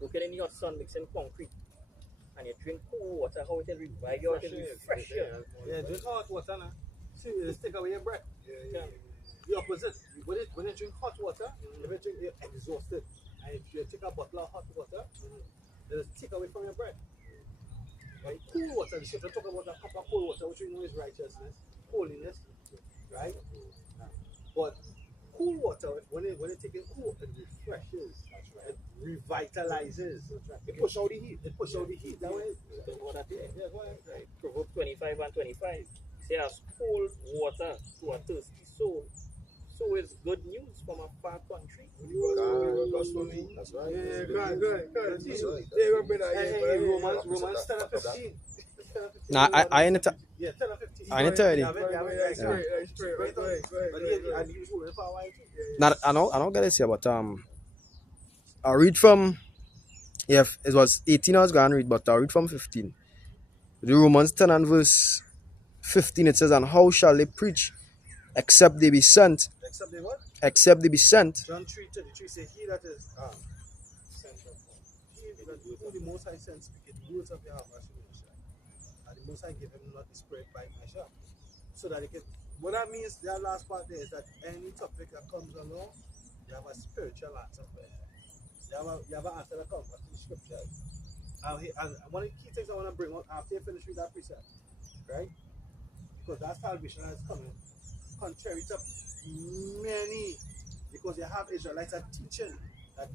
look at any hot sun mixing concrete and you drink cool water, how it will revive you, it will refresh you. Yeah, drink hot water now. See, it'll take away your breath. The opposite. When you drink hot water, if you drink, you're exhausted. And if you take a bottle of hot water, it'll take away from your breath. Right? Cool water, the scripture talk about a cup of cold water, which we know is righteousness, holiness, right? But cool water, when you're taking cool, it refreshes, it revitalizes, it pushes out the heat. It pushes out the heat. That way, Yeah, go ahead. Right. Proverbs 25 and 25 says, cold water to a thirsty soul. So it's good news from a far country. That's right. Yeah, good. Romans 10 and 15. Nah, I Yeah, 10 or 15. I didn't tell you. Yeah, Go ahead. But and he was holding for a while too. Not, I don't get this here, but I read from, yeah, it was 18 I was going to read, but I read from 15. The Romans 10 and verse 15, it says, and how shall they preach except they be sent? Except they what? Except they be sent. John 3:33 says, he that is sent of God. He that who the Most High sent speaketh the words of Yahweh. And the Most High give him not the Spirit by measure. So that it can, what that means, that last part there is that any topic that comes along, you have a spiritual answer for it. You have an answer that comes from the scriptures. And one of the key things I want to bring out after you finish with that precept, right? Because that salvation is coming contrary to many, because you have Israelites that teaching that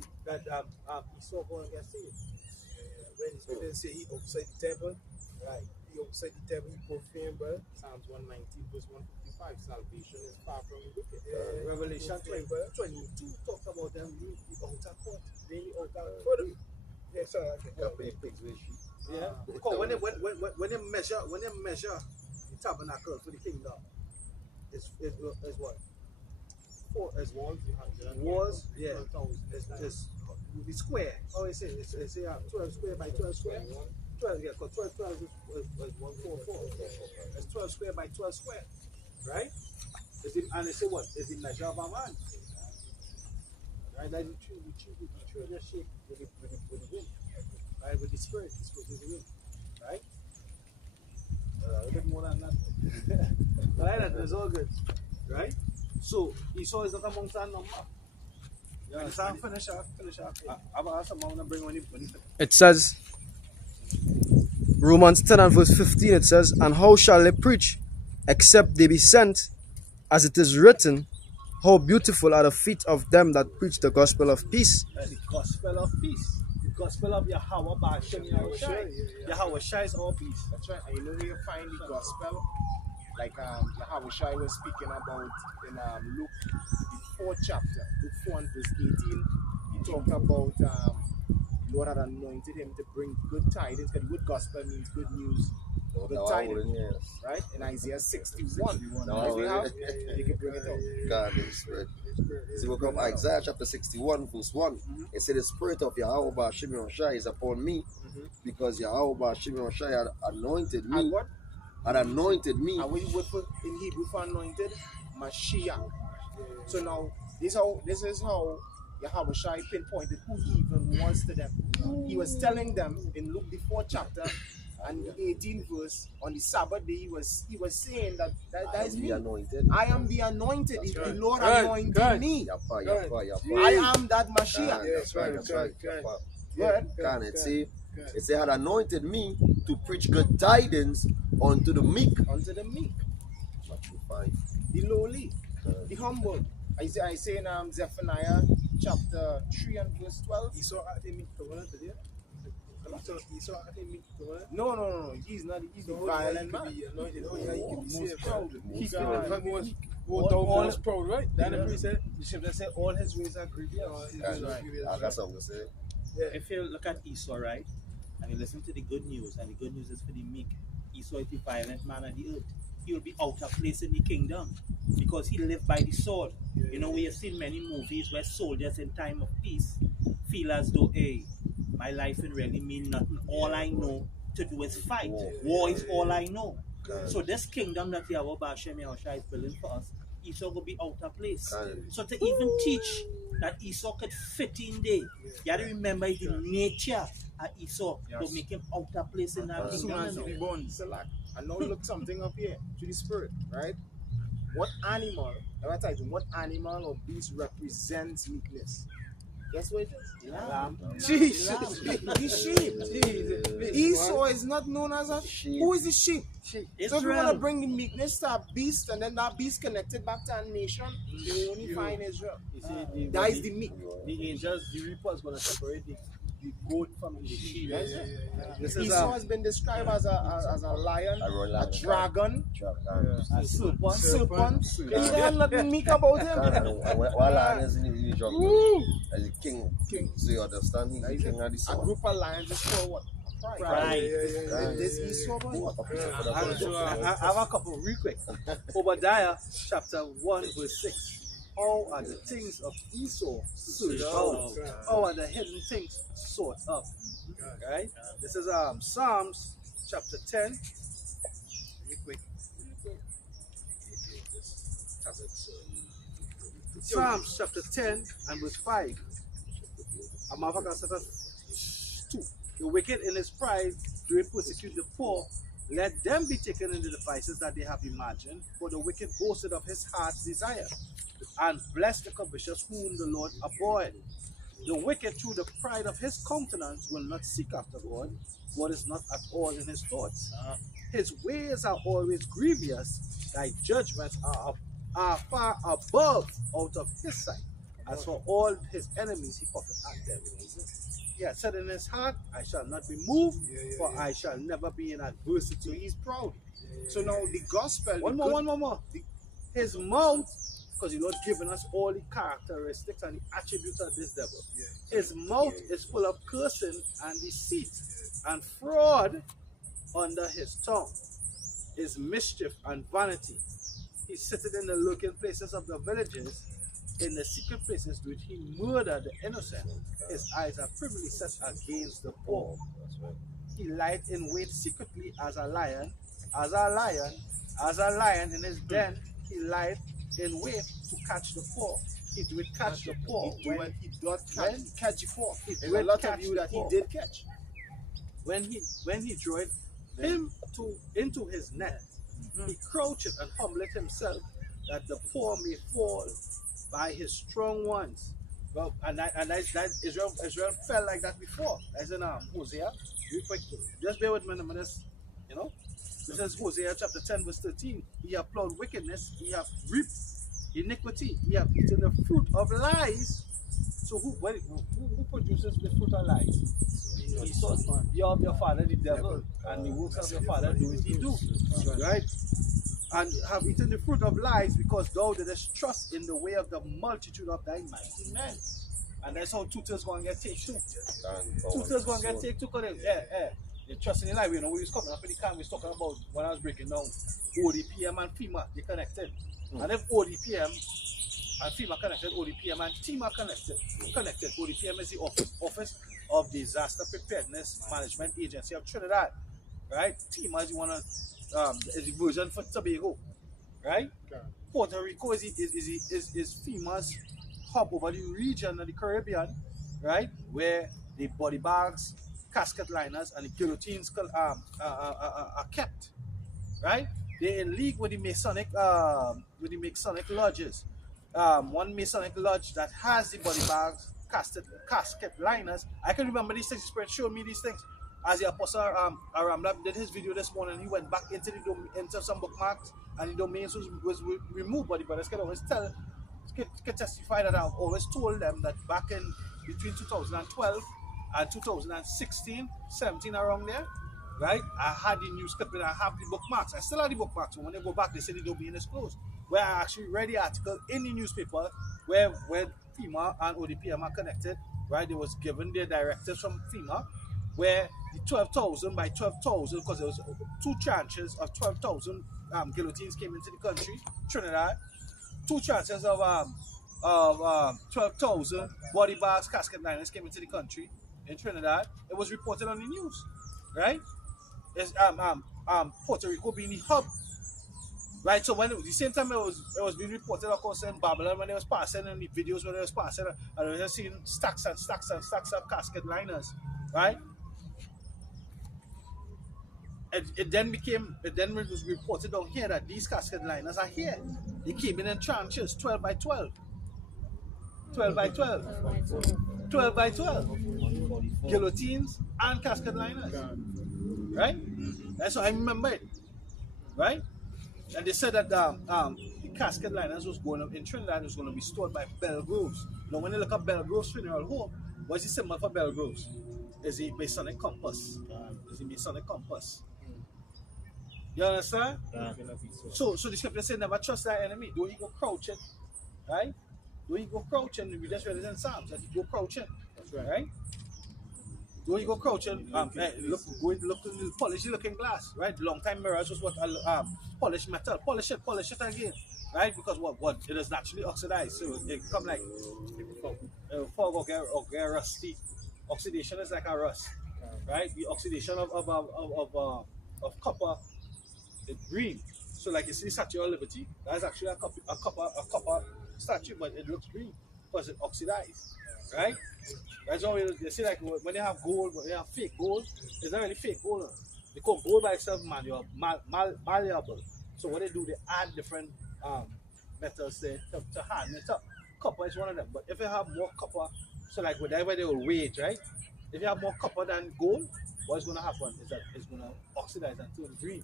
Esau going to get saved. When the scripture say he outside the temple, right? He outside the temple, he profane, bro. Psalms 119, verse 155. Salvation is far from the wicked. Revelation 22 talks about them being the outer court. Being the outer court. Yeah, sorry. Yeah. Because when they measure the tabernacle for the kingdom, it's what? It's walls, yeah. It's the square. Oh, it's 12 square by 12 square. 12, yeah, because 12 is 144. It's 12 square by 12 square, right? And they say what? It's the measure of a man. Right? Like the tree just shake with the wind. Right? With the spirit is the wind. Right? A little bit more than that. Right? That's all good. Right? So, Esau is not amongst that number. Yeah, so finish off. I've asked someone to bring when he It says, Romans 10 and verse 15, it says, and how shall they preach except they be sent? As it is written, how beautiful are the feet of them that preach the gospel of peace. The gospel of peace. The gospel of Yahweh Ba'ashem Yahushai. Yahweh Shai is all peace. That's right. And you know where you find the gospel? Like Yahushai was speaking about in Luke, the 4th chapter, Luke 4 and verse 18. He talked about the Lord had anointed him to bring good tidings, because good gospel means good news, good tidings, right? In Isaiah 61. You can bring it up. God is Spirit. See, we come Isaiah chapter 61, verse 1. It said, the Spirit of Yahweh Ba'ashem Yahushai is upon me, because Yahweh Ba'ashem Yahushai had anointed me. And what? Had anointed me. And what you would put in Hebrew for anointed? Mashiach. So now, this is how Yahweh Shai pinpointed who he even was to them. He was telling them in Luke the 4th chapter and the 18th verse, on the Sabbath day, he was saying that is me. Anointed. I am the anointed. The Lord anointed me. I am that Mashiach. That's right. Can it say? It said, had anointed me to preach good tidings unto the meek. Unto the meek. The lowly. The humble. I say in Zephaniah chapter 3 and verse 12. Esau acting meek to one today. Esau acting meek to one. No. He's not. He's the violent man. He's most proud, right? Then the priest said, the scripture said, all his ways are grievous. That's what we say. If you look at Esau, right, and you listen to the good news, and the good news is for the meek, Esau is the violent man of the earth. He will be out of place in the kingdom because he lived by the sword. You know, we have seen many movies where soldiers in time of peace feel as though, hey, my life will really mean nothing. All I know to do is fight. War is all I know. So this kingdom that Yahweh Ba'ashem Yahushai is building for us, Esau will be out of place. So to even teach that Esau could fit in there, you have to remember the nature of Esau will make him out of place in that kingdom. And now look something up here to the spirit, right? What animal or beast represents meekness? Guess what it is? Lamb. Jesus. The sheep. Esau is not known as a sheep. Who is the sheep? So if you want to bring the meekness to a beast and then that beast connected back to a nation, you only find Israel. That is the meek. The angels, the reaper is going to separate the goat from the sheep. Esau has been described as a lion, a dragon, a serpent. There's nothing meek about him. While lion is in the jungle, as a king. So you understand, he's the king of the A sword. group of lions is called what? Pride. This Esau, boy. I have a couple real quick. Obadiah chapter 1 verse 6. How are the things of Esau searched out? How are the hidden things sought up? Right? This is Psalms chapter 10. Real quick. Psalms chapter 10 and verse 5. The wicked in his pride do persecute the poor. Let them be taken in the devices that they have imagined, for the wicked boasted of his heart's desire, and bless the covetous whom the Lord abhorred. The wicked through the pride of his countenance will not seek after God. God is not at all in his thoughts. His ways are always grievous, thy judgments are far above out of his sight. As for all his enemies, he puffeth at them. He has said in his heart, I shall not be moved, for I shall never be in adversity. So he's proud. So now the gospel. One more. His mouth, because the Lord given us all the characteristics and the attributes of this devil. His mouth is full of cursing and deceit and fraud under his tongue. His mischief and vanity. He sitteth in the lurking places of the villages. In the secret places which he murdered the innocent. His eyes are privily set against the poor. He lied in wait secretly as a lion in his den. He lied in wait to catch the poor. He did catch the poor. He catch the poor. There's a lot of you that he did catch. When he drew him into his net, he crouched and humbled himself, that the poor may fall by his strong ones. Well, and that Israel felt like that before. As in Hosea, just bear with me a minute, you know. This is Hosea chapter 10 verse 13. He have plowed wickedness, he have reaped iniquity, he have eaten the fruit of lies. So who produces the fruit of lies? You have your father the devil, and the works of your father do as he do. Right? And have eaten the fruit of lies, because thou didst trust in the way of the multitude of thy mighty men. And that's how tutors going to get take too. Tutors going to get take too, because they trust in the life. You know, we was coming up in the camp, we was talking about when I was breaking down ODPM and FEMA, they connected. And if ODPM and FEMA connected, ODPM and TEMA connected. ODPM is the Office of Disaster Preparedness Management Agency of Trinidad. Right? TEMA is one of is the version for Tobago, right? Puerto Rico is FEMA's hub over the region of the Caribbean, right? Where the body bags, casket liners, and the guillotines are kept, right? They're in league with the Masonic lodges. One Masonic lodge that has the body bags, casket liners. I can remember these things. Spirit showed me these things. As the Apostle Aramla did his video this morning, he went back into some bookmarks, and the domains was removed. But the brothers can always can testify that I've always told them that back in between 2012 and 2016, 17 around there, right? I had the news clip and I have the bookmarks. I still have the bookmarks. So when they go back, they say the domain is closed. Where I actually read the article in the newspaper where FEMA and ODPM are connected, right? They was given their directives from FEMA, where the 12,000 by 12,000, because there was 2 tranches of 12,000 guillotines came into the country, Trinidad. 2 tranches of 12,000 body bags, casket liners came into the country in Trinidad. It was reported on the news, right? It's, Puerto Rico being the hub, right? So when the same time it was being reported, of course, in Babylon, when they was passing, and the videos when they was passing, and they was seeing stacks and stacks and stacks of casket liners, right? It then was reported down here that these casket liners are here. They came in tranches, 12 by 12. 12 by 12. 12 by 12. Guillotines and casket liners. Right? That's what I remember it. Right? And they said that the casket liners was going up in Trinidad, was going to be stored by Belgroves. Now when you look at Belgroves Funeral Home, what's the symbol for Belgroves? Is a Masonic compass. Is a Masonic compass. You understand? So the scripture says never trust thy enemy. Don't you go crouching, right? Don't you go crouching. We just read it in Psalms that you go crouching, right? When you go crouching, look, polish the looking glass, right? Long time mirrors was what polish metal, polish it again, right? Because what it is naturally oxidized, so it come like fog or get rusty. Oxidation is like a rust, right? The oxidation of copper is green. So like you see Statue of Liberty, that's actually a copper statue, but it looks green because it oxidized, right? That's why they say like when they have gold, when they have fake gold, it's not really fake gold. Because gold by itself malleable. So what they do, they add different metals there to harden it up. Copper is one of them. But if you have more copper, so like whatever they will weigh, right? If you have more copper than gold, what's going to happen is that it's going to oxidize and turn green.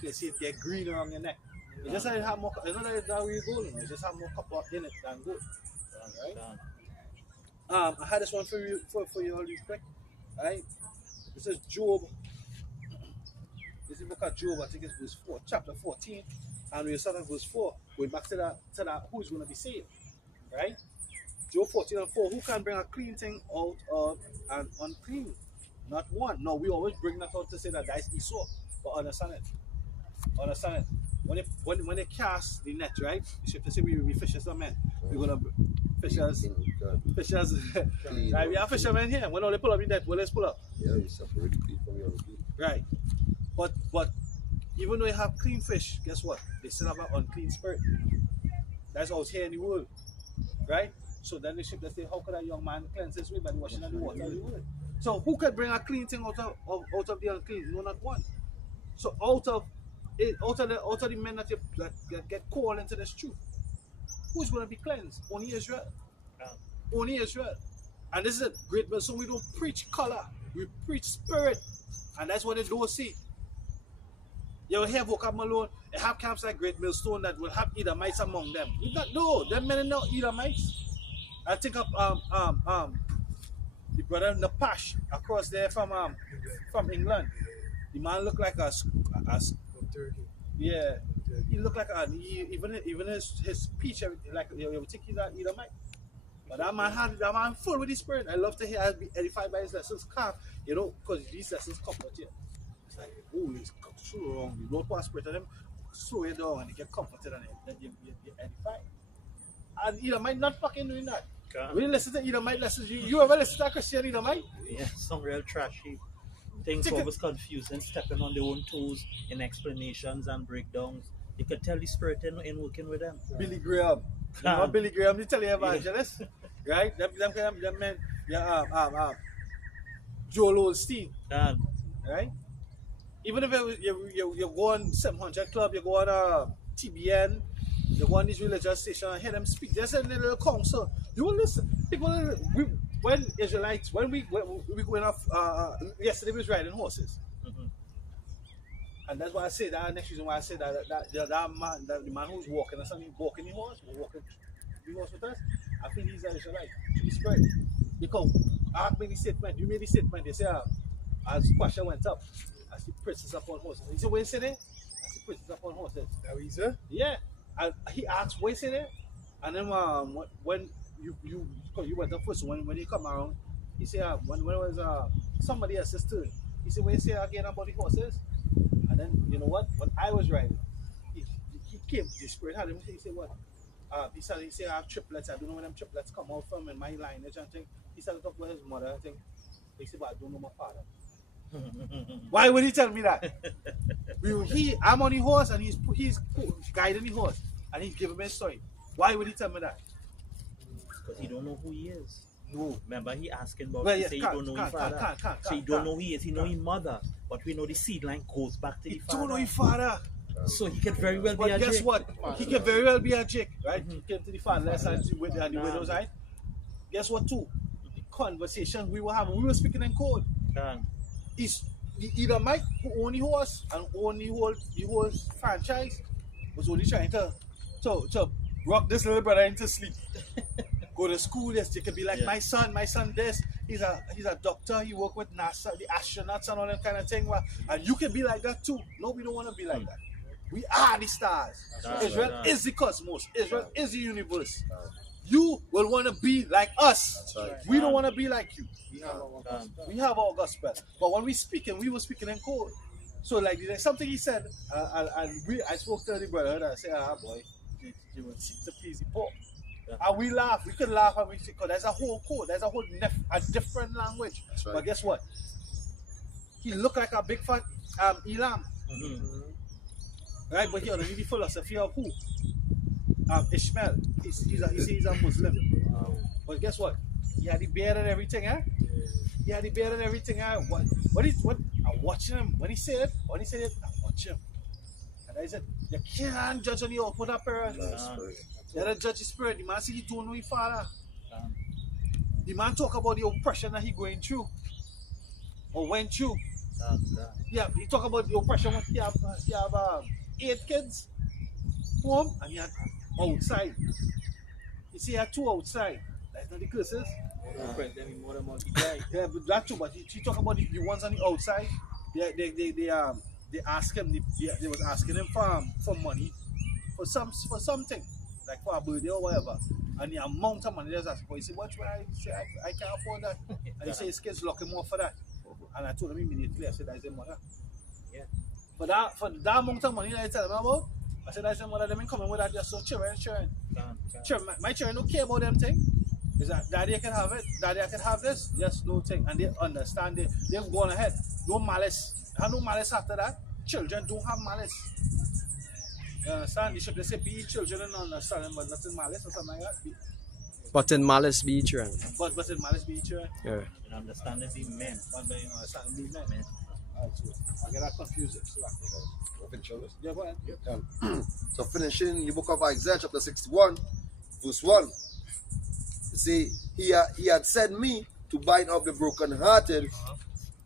So you see it get green around your neck. It's just like it have more. It's not like that real gold. It just have more copper in it than gold. Right? I had this one for you all real quick. Right? This is Job. This is book of Job. I think it's verse 4, chapter 14, and we start at verse 4, going back to that who's going to be saved. Right? Job 14 and 4. Who can bring a clean thing out of an unclean? Not one. No, we always bring that out to say that that's Esau. But understand it. Understand it. When they cast the net, right? The scripture say we fishers are men. We're gonna fishers. Right, we are fishermen here. When all they pull up the net, well, let's pull up. Yeah, you separate the clean from the unclean. Right. But even though you have clean fish, guess what? They still have an unclean spirit. That's out here in the world. Right? So then the scripture say, how could a young man cleanse his way by the washing of the water of the word? So who could bring a clean thing out of the unclean? No, not one. So out of the men that get called into this truth, who's going to be cleansed? Only Israel. Only Israel. And this is a great message. So we don't preach color, we preach spirit, and that's what they don't see. You will hear Vocab Malone. They have camps like Great Millstone that will have Edomites among them. You got no, them men are not Edomites. I think of the brother Napash across there from England. The man looked like a yeah. He looked like even his speech, like you would think he's an Edomite. But that man full with the spirit. I love to hear I be edified by his lessons, because these lessons comfort you. It's like, oh, it's so wrong. You don't pass spirit on them, slow you down, and you get comforted, and then you're edified. And Edomite not fucking doing that. When you listen to Edomite lessons, you ever listen to a Christian Edomite? Yeah, some real trashy things, always confusing, stepping on their own toes in explanations and breakdowns. You could tell the spirit in working with them. Billy Graham. You know Billy Graham, the televangelist, right? Them men, Joel Osteen, right? Even if you go on 700 Club, you go on TBN, you go on these religious stations and hear them speak. They say in a little council. You will listen. People, when Israelites, when we going off, yesterday we was riding horses. And that's why I say that. Next reason why I say that man, the man who's walking, or something, walking the horse with us. I feel he's an Israelite. He's spread. Because I made the statement. You made the statement. They say as Pasha went up, I see princes upon horses. He said, "Where is it there?" I see princes upon horses. That what he said? Yeah. And he asked, "Where is it there?" And then when you went up first, when you come around, he said, when it was somebody else's turn, he said, "Where you say again about the horses?" And then, you know what? When I was riding, he came, the spirit had him, he said, what? He said, I have triplets. I don't know where them triplets come out from in my lineage and thing. He said, talk about his mother and thing. He said, but I don't know my father. Why would he tell me that? I'm on the horse and he's guiding the horse and he's giving me a story. Why would he tell me that? Because he don't know who he is. No. Remember, he asking about, Well, he yes, say he don't know his father. So he don't know who he is. He know his mother. But we know the seed line goes back to the father. He don't know his father. So he could very well be a But guess Jake. what? He can very well be a Jake, right? He came to the fatherless and the widows, right? Guess what too? The conversation we were having, we were speaking in code. Is the Edomite who owned the horse and owned the whole franchise was only trying to rock this little brother into sleep. Go to school, yes, you could be like my son this, he's a doctor, he work with NASA, the astronauts and all that kind of thing. And you can be like that too. No, we don't want to be like that. We are the stars. Israel is the cosmos. Israel is the universe. you will want to be like us. That's right. We don't want to be like you. We have our gospel. We have our gospel. But when we speaking, we were speaking in code. So like there's something he said, I spoke to the brother and I said, boy, you will see the peasy pork. And we laugh. We could laugh and we say, because there's a whole code. There's a different language. That's right. But guess what? He looked like a big fat Elam. Right? But he underneath the philosophy of who? Ishmael. He's a Muslim. But guess what? He had the beard and everything, eh? He had the beard and everything, eh? What I'm watching him. When he said it, I watch him. And I said, you can't judge on the output appearance. You gotta judge his spirit. The man said he don't know his father. The man talk about the oppression that he going through. Or went through. Yeah, he talk about the oppression when he have 8 kids home and he had outside. You see, he had 2 outside. That's not the curses. Yeah, but that's true. But he talk about the ones on the outside. They ask him. They was asking him for money for something like for a birthday or whatever. And the amount of money they was asking for. He said, "What? I say I can't afford that." And he said his kids lock him off for that. And I told him immediately. I said, "That's his mother." Yeah. For that amount of money that I tell him about, I said, "That's his mother." Them coming with that just so children. My children don't care about them thing. Is that daddy can have it? Daddy I can have this? Yes, no thing. And they understand it. They've gone ahead. No malice. Have no malice after that. Children don't have malice. You understand? They say be children and understanding, but nothing malice or something like that. But in malice be children. But in malice be children. Yeah. And understanding be men. But in understanding be men. I get that confused. Yeah, go ahead. So finishing the book of Isaiah chapter 61, verse 1. You see, he had sent me to bind up the brokenhearted,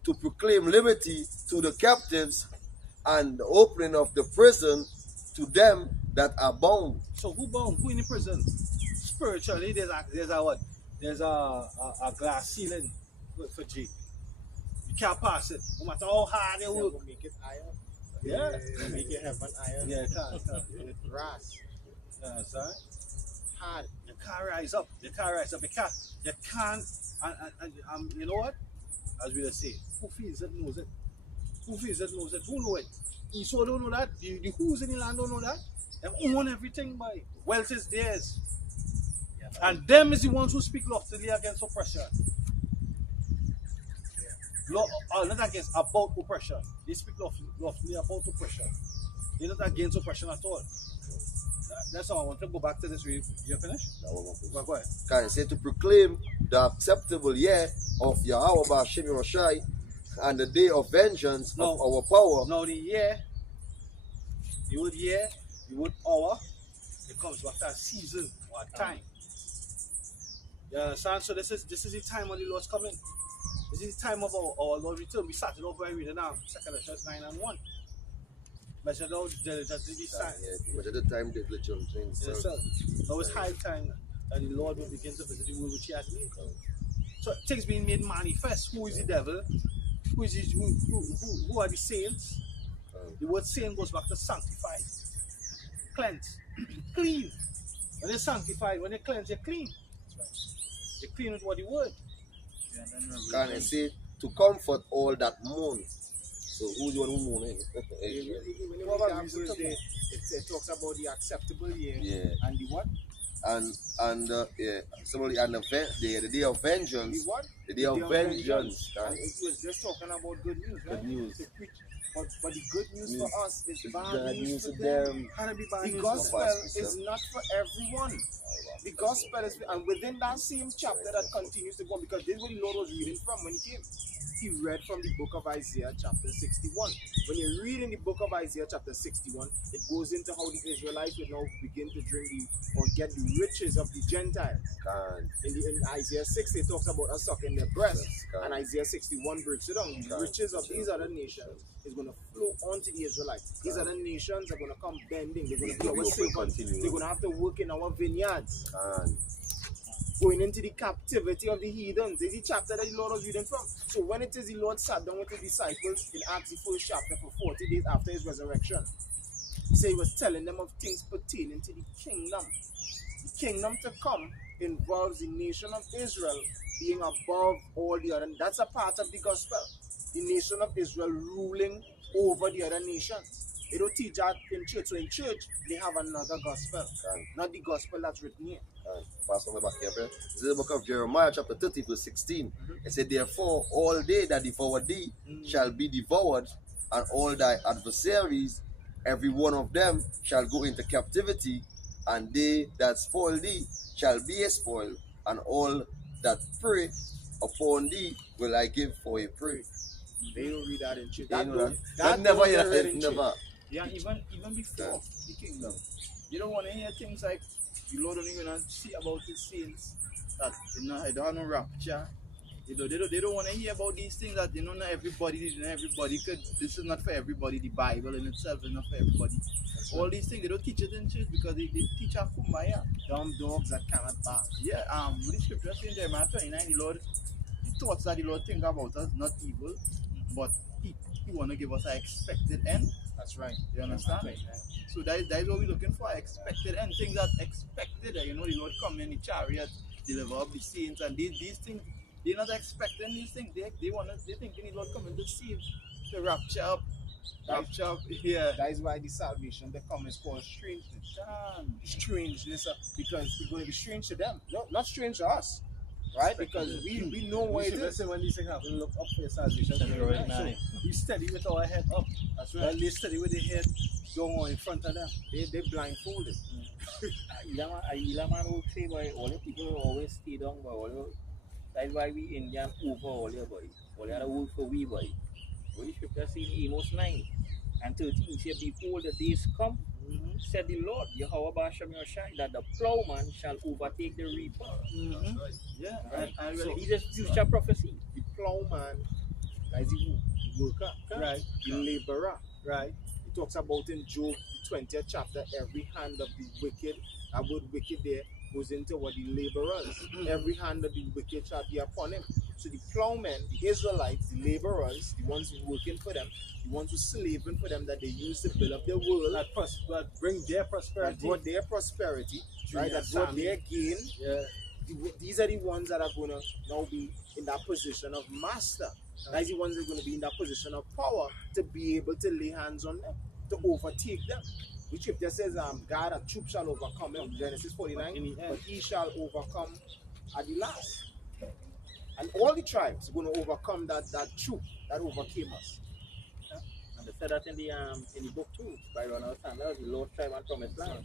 to proclaim liberty to the captives, and the opening of the prison to them that are bound. So who bound? Who in the prison? Spiritually, there's a what? There's a glass ceiling for G. You can't pass it. No matter how hard they work. Make it iron. Yeah. Make it heaven iron. Yeah, it can't. It's brass. Yeah, sorry. Hard. You can't rise up. You can't. And you know what? As we say, who feels it knows it. Who feels it knows it. Who know it? Esau don't know that. The who's in the land don't know that. They own everything by wealth is theirs. And them is the ones who speak loftily against oppression. Not against, about oppression. They speak loftily about oppression. They're not against oppression at all. That's all I want to go back to this. You finished? Go ahead. Can say to proclaim the acceptable year of Yahweh Ba'Shem Yehoshai and the day of vengeance of our power. Now the year, the word year, the word hour, it comes after a season or a time. You understand? So this is the time when the Lord's coming. This is the time of our Lord return. We started off by reading now 2 Corinthians 9:1. Measure out diligently the sign. Measure the time diligently. Yes, sir. Now it's high time that the Lord will begin to visit the world which He has made. So things being made manifest. Who is the devil? Who are the saints? The word saint goes back to sanctified, cleanse, clean. When you're sanctified, when you're cleansed, you're clean. You're clean with what the word. Can I say to comfort all that mourn? So who's the one who mourning? When you read that verse there, it talks about the acceptable year and the what? And similarly, and the day of vengeance. The what? The day of vengeance. And it was just talking about good news, right? Good news. To preach. But the good news for us is bad news for them. them. How to be bad The news? gospel is not for everyone. The gospel is, and within that same chapter that continues to go on, because this is what the Lord was reading from when He came. He read from the book of Isaiah chapter 61. When you read in the book of Isaiah chapter 61, it goes into how the Israelites would now begin to drink or get the riches of the Gentiles. In Isaiah 6, it talks about us sucking their breasts. And Isaiah 61 breaks it down. The riches of these other nations is going to flow onto the Israelites. These other nations are going to come bending. They're going to be our servants. They're going to have to work in our vineyards. Going into the captivity of the heathens. This is the chapter that the Lord was reading from. So when it is the Lord sat down with His disciples in Acts the 1st chapter for 40 days after His resurrection, He said He was telling them of things pertaining to the kingdom. The kingdom to come involves the nation of Israel being above all the other. That's a part of the gospel. The nation of Israel ruling over the other nations. They don't teach that in church. So in church, they have another gospel, not the gospel that's written here. Pass on the back here, bro. This is the book of Jeremiah, chapter 30, verse 16. It said, therefore, all they that devour thee shall be devoured, and all thy adversaries, every one of them, shall go into captivity, and they that spoil thee shall be a spoil, and all that prey upon thee will I give for a prey. They don't read that in church. They know that. That never hear don't read that. in Never. church. Yeah, even before the kingdom. You don't want to hear things like the Lord don't even see about his saints, that they don't have no rapture. They don't want to hear about these things that not everybody could. This is not for everybody. The Bible in itself is not for everybody. All these things they don't teach it in church because they teach a kumbaya. Dumb dogs that cannot bark. Yeah, with the scripture saying Jeremiah 29, the thoughts that the Lord think about us, not evil, but he want to give us an expected end. That's right. You understand? So that is what we're looking for, expected end. Things that expected, the Lord come in the chariot, deliver up the saints, and these things, they're not expecting these things. They're thinking the Lord coming to save, to rapture up. Yeah. That is why the salvation they come is called strangeness. Strangeness, because it's going to be strange to them. No, not strange to us. Right? Because we know what it Let's is. say when these things happen, look up for your salvation. So we steady with our head up. That's right. While they steady with their head down in front of them. They blindfolded. Man would say, boy, all the people always stay down, boy. That's why we Indian over all your boy. All the other word for we, boy. What the scripture says in Amos 9 and 13 said, behold, the days come, said the Lord, Yahweh Basham Yoshai, that the plowman shall overtake the reaper. Yeah. Right? And So he's a future prophecy. The plowman, that is the worker, Right. the laborer. Right. He talks about in Job, the 20th chapter, every hand of the wicked, that word wicked there goes into what the laborers, every hand of the wicked shall be upon him. So the plowmen, the Israelites, the laborers, the ones working for them, the ones who slaving for them that they use to build up their world, That bring their prosperity. that brought their prosperity, right, that brought their gain. Yeah. These are the ones that are going to now be in that position of master. That's the ones that are going to be in that position of power to be able to lay hands on them, to overtake them. Which scripture says, God, a troop shall overcome him, Genesis 49, but he shall overcome at the last. And all the tribes are going to overcome that troop that overcame us. And they said that in the book too, by Ronald Sanders, the Lord tribe and promised land.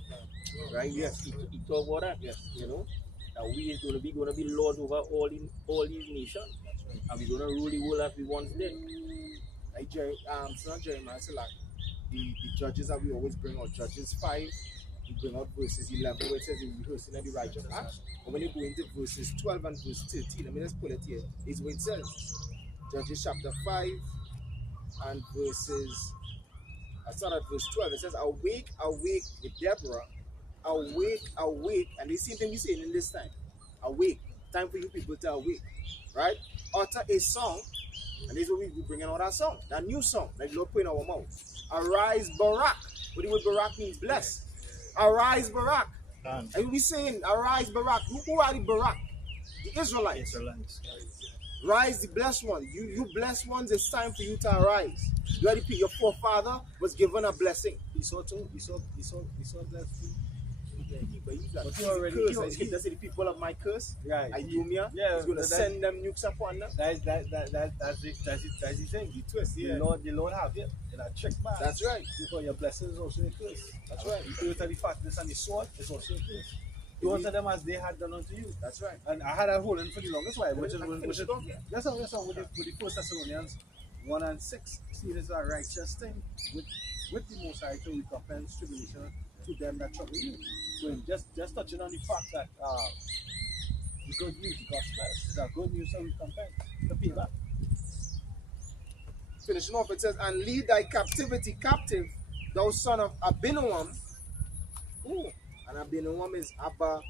Right? Yes. He talked about that, yes, that we is going to be lords over all these nations. And we're going to rule the world as we once did. Like it's not Jeremiah, it's like the judges that we always bring out, Judges 5, we bring out verses 11 where it says in rehearsing of the righteous acts. But when you go into verses 12 and verse 13, let me just pull it here, is what it says. Judges chapter 5 and verses, I start at verse 12, it says, awake, awake, with Deborah, awake, awake, and the same thing we saying in this time, awake, time for you people to awake, right? Utter a song, and this is what we bringing out that song, that new song that the Lord put in our mouth. Arise, Barak. What the word Barak means? Bless. Arise, Barak. And we saying, arise, Barak. Who are the Barak? The Israelites. Rise, the blessed ones. You blessed ones, it's time for you to arise. You are your forefather was given a blessing. He saw too. He saw blessed too. But But you already curse. That's the people of my curse. Right. Idumea. Yeah, He's going to that- send them nukes upon them. That's the thing. The twist, yeah. The Lord have it in a trick bag. That's right. Because your blessing is also a curse. That's right. You do it to the fatness and the sword, it's also a curse. Do unto them as they had done unto you. That's right. And I had a holding for the longest while, which is Finish it off. that's how with the First Thessalonians 1 and 6. See, this is a righteous thing with the Most High to recompense tribulation to them that trouble you. So just touching on the fact that the good news, the gospel, is a good news and recompense to pay back. Finishing off, it says, and lead thy captivity captive, thou son of Abinoam. Ooh. And Abinoam is Abba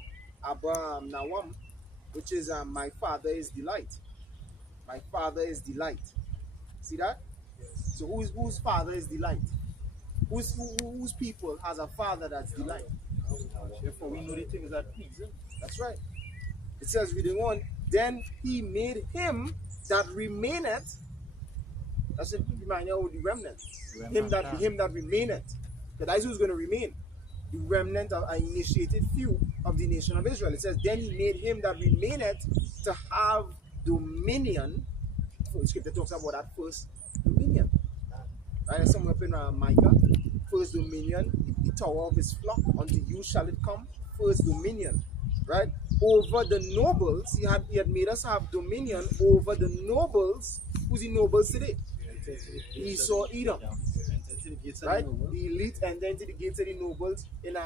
Nawam, which is my father is delight. My father is delight. See that? Yes. So whose father is delight? Whose people has a father that's delight? Therefore, we know the things that please him. That's right. It says, reading on, then he made him that remaineth. That's it, remind you of the remnant. Him that remaineth. Because that's who's going to remain. The remnant of an initiated few of the nation of Israel. It says, then he made him that remaineth to have dominion. The scripture talks about that first dominion. Right? That's somewhere up in Micah. First dominion, the tower of his flock, unto you shall it come. First dominion. Right? Over the nobles, he had made us have dominion over the nobles. Who's the nobles today? Esau, Edom. Right? The elite and then to the gates of the nobles. In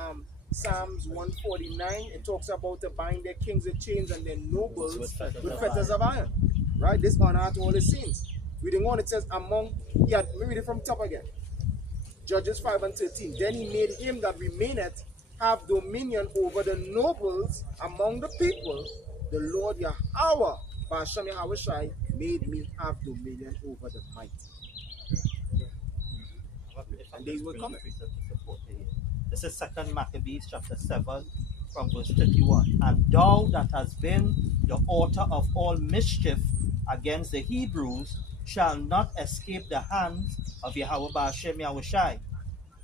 Psalms 149, it talks about to bind their kings with chains and their nobles with fetters of iron. Right? This honor to all his saints. Reading on, it says, among, let me read it from top again. Judges 5 and 13. Then he made him that remaineth have dominion over the nobles among the people. The Lord Yahweh, Ba'ashem Yahweh Shai, made me have dominion over the mighty. And they will come. This is 2 Maccabees chapter 7 from verse 31. And thou that hast been the author of all mischief against the Hebrews shall not escape the hands of Yahweh Ba'ashem Yahweh Shai.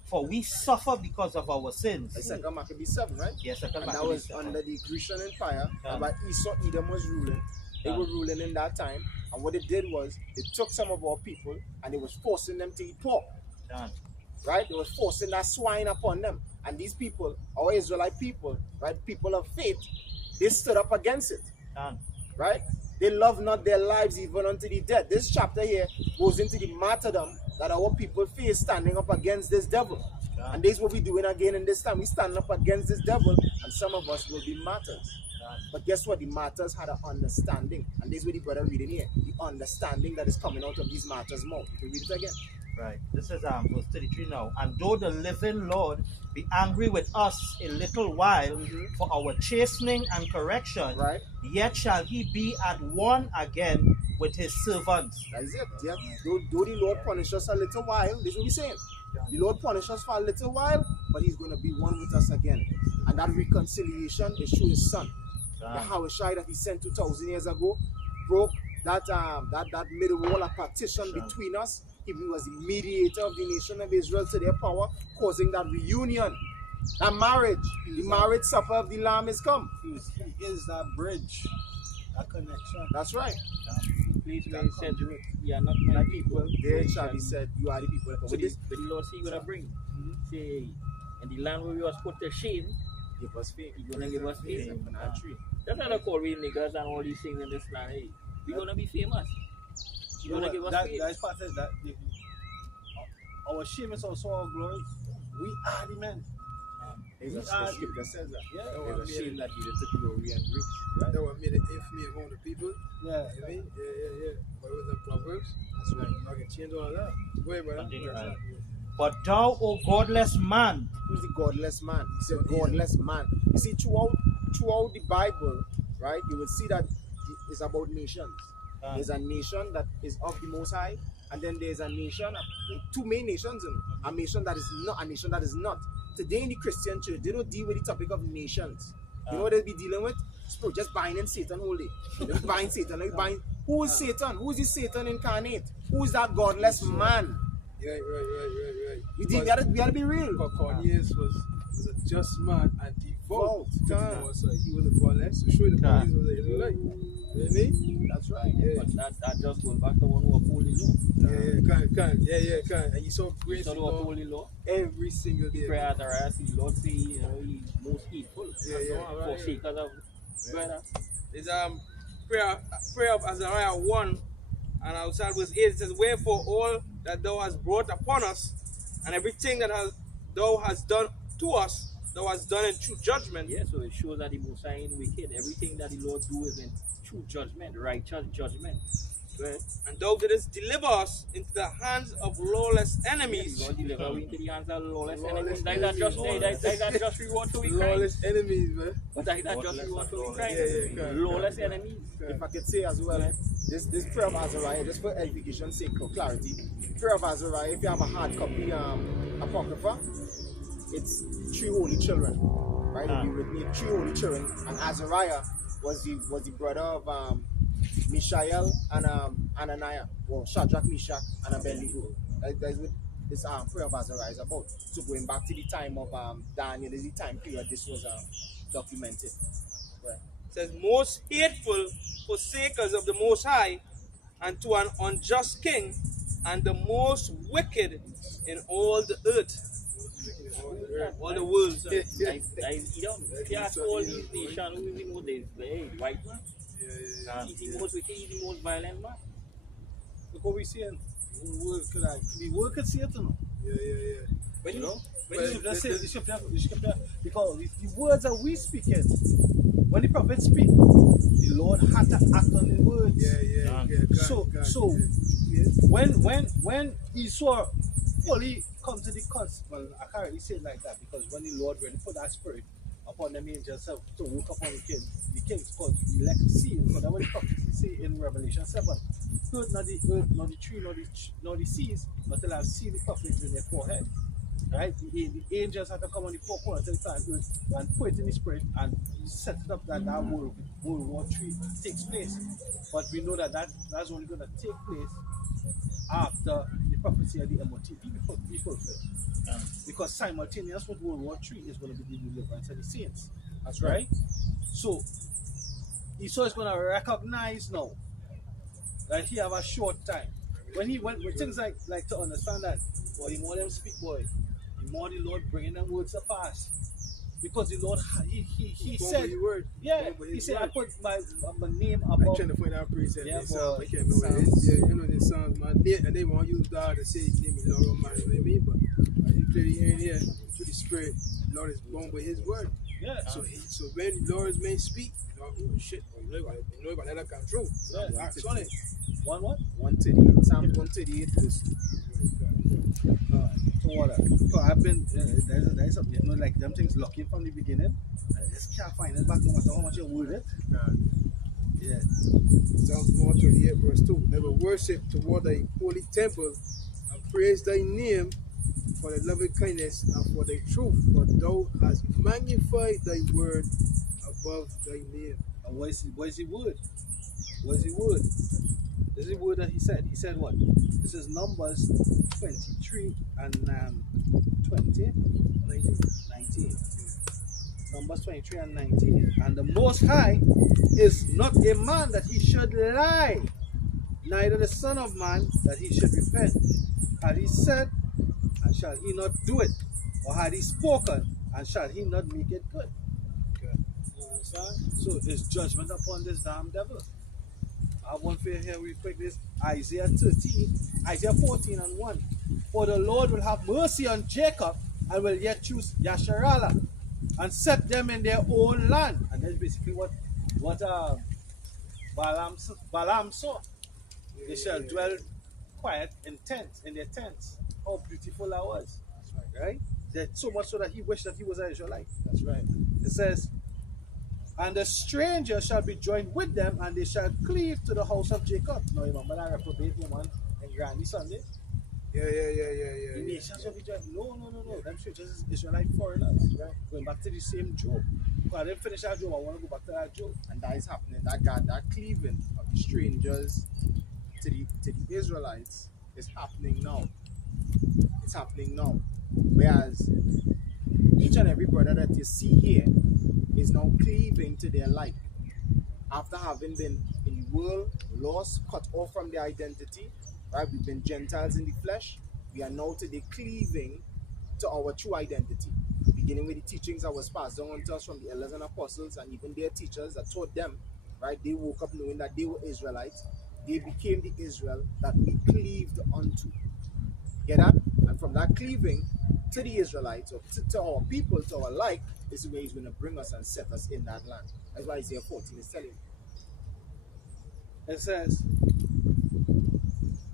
For we suffer because of our sins. That's 2 Maccabees 7, right? Yes, 2 And Maccabees that was 7. under the Grecian Empire. Yeah. But Esau, Edom was ruling. They were ruling in that time. And what they did was, they took some of our people and they was forcing them to eat pork. Yeah. Right? They were forcing that swine upon them. And these people, our Israelite people, right, people of faith, they stood up against it. Yeah. Right? They love not their lives even unto the death. This chapter here goes into the martyrdom that our people face standing up against this devil. Yeah. And this is what we're doing again in this time. We stand up against this devil, and some of us will be martyrs. Yeah. But guess what? The martyrs had an understanding. And this is what the brother reading here. The understanding that is coming out of these martyrs' mouth. You read it again. Right. This is verse 33 now. And though the living Lord be angry with us a little while for our chastening and correction, right, yet shall he be at one again with his servants. That is it. Yeah. Though the Lord punish us a little while, this is what we're saying. The Lord punish us for a little while, but he's going to be one with us again. And that reconciliation is through his son. The Yahweh Shai that he sent 2,000 years ago broke that middle wall, a partition between us. He was the mediator of the nation of Israel to their power, causing that reunion, that marriage. The marriage supper of the Lamb is come. He is that bridge, that connection. That's right. Please, where he said, you are not my people. There shall be said, you are the people. So this, but the Lord see what I bring. Say, in the land where we was put to shame, give us faith. He's going to give us faith. That's not a call we niggas and all these things in this land. Hey, we're going to be famous. You're going to give us faith. That's part of that. Our shame is also our glory. We are the men. The scripture says that. Yeah. There's a shame that gives to glory and grace. Right? That was made an infamy among the people. Yeah. You mean? Yeah. But it was in Proverbs. That's right. I'm not going to change all of that. Go ahead, brother. But thou, O godless man. Who's the godless man? He's a godless man. You see, throughout the Bible, right, you will see that it's about nations. There's a nation that is of the Most High, and then there's a nation, two main nations, a nation that is not, a nation that is not. Today in the Christian church, they don't deal with the topic of nations. You know what they'll be dealing with? Just binding Satan whole day. They bind Satan. Who is Satan? Who is the Satan incarnate? Who is that godless man? Right. We gotta be real. Because Cornelius was a just man and devout. So he was a godless. So surely Cornelius was an Israelite. You know what I mean? That's right. Yeah. But that just goes back to one who uphold the law. Can. And you saw grace in law uphold the law every single day. Prayer as a right, the Lord say, he's most heedful. For sake of brother. There's prayer of Azariah 1 and outside verse 8 it says, wherefore all that thou hast brought upon us and everything that thou hast done to us, thou hast done in true judgment. Yeah, so it shows that the Most High ain't wicked. Everything that the Lord do is in true judgment, righteous judgment. Right? And thou didst deliver us into the hands of lawless enemies. God deliver we into the hands of lawless enemies. Like that just reward to we crime. Lawless enemies, man. But like that just reward to we crime. Lawless enemies. If I could say as well, this prayer of Azariah, just for edification's sake, for clarity, prayer of Azariah, if you have a hard copy Apocrypha, it's 3 holy children, right? It'll be written in 3 holy children, and Azariah was the brother of Mishael and Ananiah, well, Shadrach, Meshach, and Abednego. That's what this prayer of Azariah is about. So going back to the time of Daniel, is the time period this was documented. Right. It says, most hateful forsakers of the Most High, and to an unjust king, and the most wicked in all the earth, all the world. Like Edom. Yes, all these nations who we know they white man. He's the most wicked, he's the most violent man. Look what we saying. The word could say it, you know. When You you know? when But you let's say the scripture, because the words that we speaking, when the prophet speak, the Lord had to act on the words. So when Esau fully come to the cusp, well, I can't really say it like that, because when the Lord really put that spirit upon them angels to work upon the kings called elect seal. So that when the prophet say in Revelation 7, heard not the earth, nor the tree, nor the seas, until I've seen the prophets in their forehead. Right? The angels have to come on the four corners of the earth and put it in the spirit and set it up that World War III takes place. But we know that's only going to take place after the prophecy of the MOT be fulfilled. Because simultaneous with World War III is going to be the deliverance of the saints. That's right. So Esau is going to recognize now that he have a short time. When things like to understand that, boy, the more them speak, boy, the more the Lord bringing them words to pass. Because the Lord, he said, he said, I put my name above. I'm trying to find out praise and Yeah, Psalm. boy. I can't remember it. Yeah, you know the Psalms, man. And they want to use God to say his name is Lord Almighty, you know what I mean? But you clearly hearing here through the Spirit, the Lord is born with his word. Yeah. So when the Lord's men speak, oh shit, you know about that come true. Yeah. Acts on it. One what? 138, Psalm 138 verse 2. To water. So I've been, there's something, you know, like them things looking from the beginning. I just can't find it back no matter how much you word it. Yeah. Psalms 138 verse 2. Ever worship toward thy holy temple and praise thy name for thy loving kindness and for thy truth, for thou hast magnified thy word above thy name. And what is the word? What is the word? This is the word that he said. He said what? This is Numbers 23 and 20, 19. Numbers 23 and 19. And the Most High is not a man that he should lie, neither the Son of Man that he should repent. Had he said, and shall he not do it? Or had he spoken, and shall he not make it good? You understand? So it's judgment upon this damn devil. I have one for you here real quick. This Isaiah 14 and 1. For the Lord will have mercy on Jacob and will yet choose Yasharallah and set them in their own land. And that's basically what Balaam saw. They shall dwell quiet in their tents. How beautiful that was. That's right. That so much so that he wished that he was an Israelite. That's right. It says, and the stranger shall be joined with them, and they shall cleave to the house of Jacob. Now remember that reprobate woman in Granny Sunday? Yeah. The nations shall be joined. No. Them strangers is Israelite foreigners. Right? Going back to the same Job. Because I didn't finish that Job, I want to go back to that Job. And that is happening. That cleaving of the strangers to the Israelites is happening now. It's happening now. Whereas each and every brother that you see here is now cleaving to their like. After having been in the world, lost, cut off from their identity, right? We've been Gentiles in the flesh. We are now today cleaving to our true identity. Beginning with the teachings that was passed down to us from the elders and apostles and even their teachers that taught them, right? They woke up knowing that they were Israelites. They became the Israel that we cleaved unto. Get that? And from that cleaving to the Israelites, or to our people, to our like, this is where he's going to bring us and set us in that land. That's why Isaiah 14 is telling you. It says,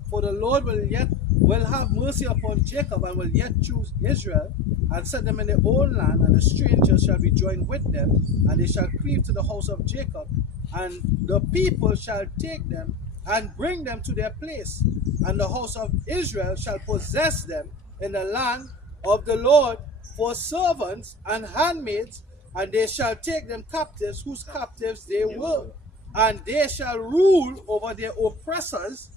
for the Lord will have mercy upon Jacob and will yet choose Israel and set them in their own land, and the strangers shall be joined with them, and they shall cleave to the house of Jacob, and the people shall take them and bring them to their place, and the house of Israel shall possess them in the land of the Lord for servants and handmaids and they shall take them captives, whose captives they were, and they shall rule over their oppressors.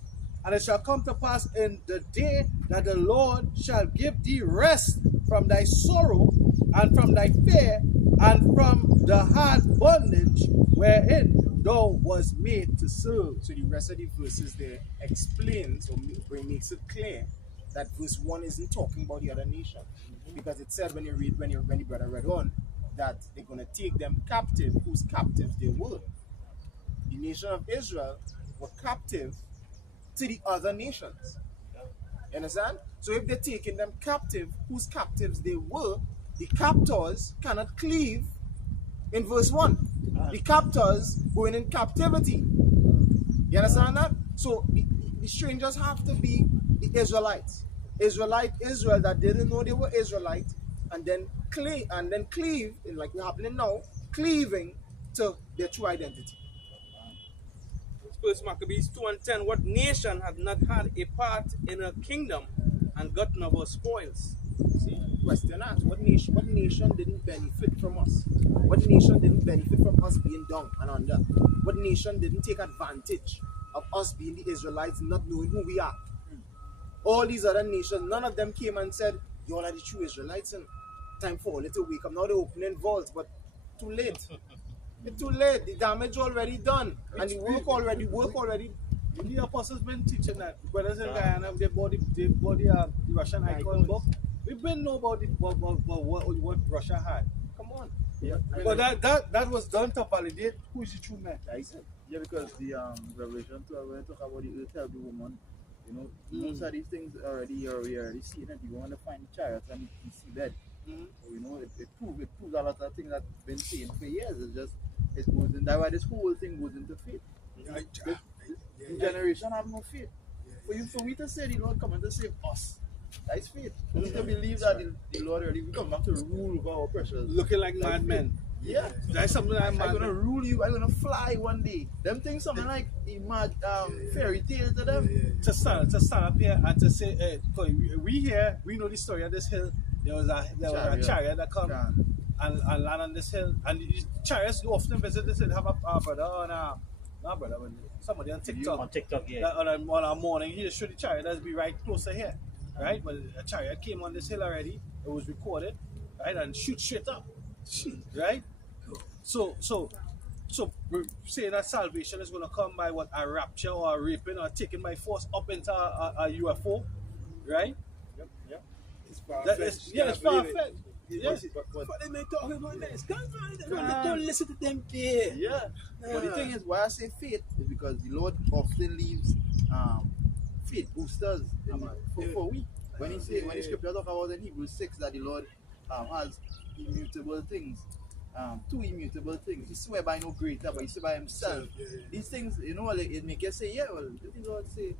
And it shall come to pass in the day that the Lord shall give thee rest from thy sorrow, and from thy fear, and from the hard bondage wherein thou was made to serve. So the rest of the verses there explains or makes it clear that verse 1 isn't talking about the other nation. Because it said when the brother read on, that they're going to take them captive, whose captives they were. The nation of Israel were captive to the other nations. You understand? So if they're taking them captive, whose captives they were, the captors cannot cleave in verse 1. The captors going in captivity. You understand that? So the strangers have to be the Israelites. Israel that didn't know they were Israelite, and then cleave, like we're happening now, cleaving to their true identity. First Maccabees 2:10. What nation had not had a part in a kingdom and gotten of her spoils? See, question asked, what nation didn't benefit from us? What nation didn't benefit from us being down and under? What nation didn't take advantage of us being the Israelites, not knowing who we are? All these other nations, none of them came and said, y'all are the true Israelites, and time for a little wake up. Now they're opening vaults, but too late. It's too late. The damage already done, and the work already. The apostles been teaching that brothers in Guyana, they bought the Russian icon book. We've been know about what Russia had. Come on. Yeah. But that was done to validate who is the true man. Yeah, because the Revelation 12, when it talk about the earth help the woman, you know, most of these things we already seen it. You want to find the chariots and the seabed. So, you know, it proves a lot of things that's been seen for years. It goes in, that's why this whole thing goes into faith. This generation have no faith. For we to say the Lord coming to save us, that's faith. For we to believe that the Lord already will come back to rule over our pressures. Looking like madmen. Yeah. That's something I'm gonna rule you, I'm gonna fly one day. Them things something like a mad fairy tale to them. To stand up here and to say, hey, we know the story of this hill. There was a chariot that come and land on this hill. And the chariots do often visit this hill. Have a brother on somebody on TikTok. On TikTok, yeah. On a morning, he just showed the chariot that's be right close to here. Right? But a chariot came on this hill already. It was recorded. Right? And shoot straight up. Right? So we're saying that salvation is going to come by what? A rapture or a raping or taken by force up into a UFO. Right? Yep. It's far-fetched. It's far-fetched. Yes. But they may talk about this. Don't listen to them kids. Yeah. But the thing is, why I say faith is because the Lord often leaves faith boosters for we. When the scripture talk about in Hebrews 6 that the Lord has immutable things, two immutable things. He swear by no greater, but he swear by himself. These things, you know, it make you say, yeah, well, if the Lord say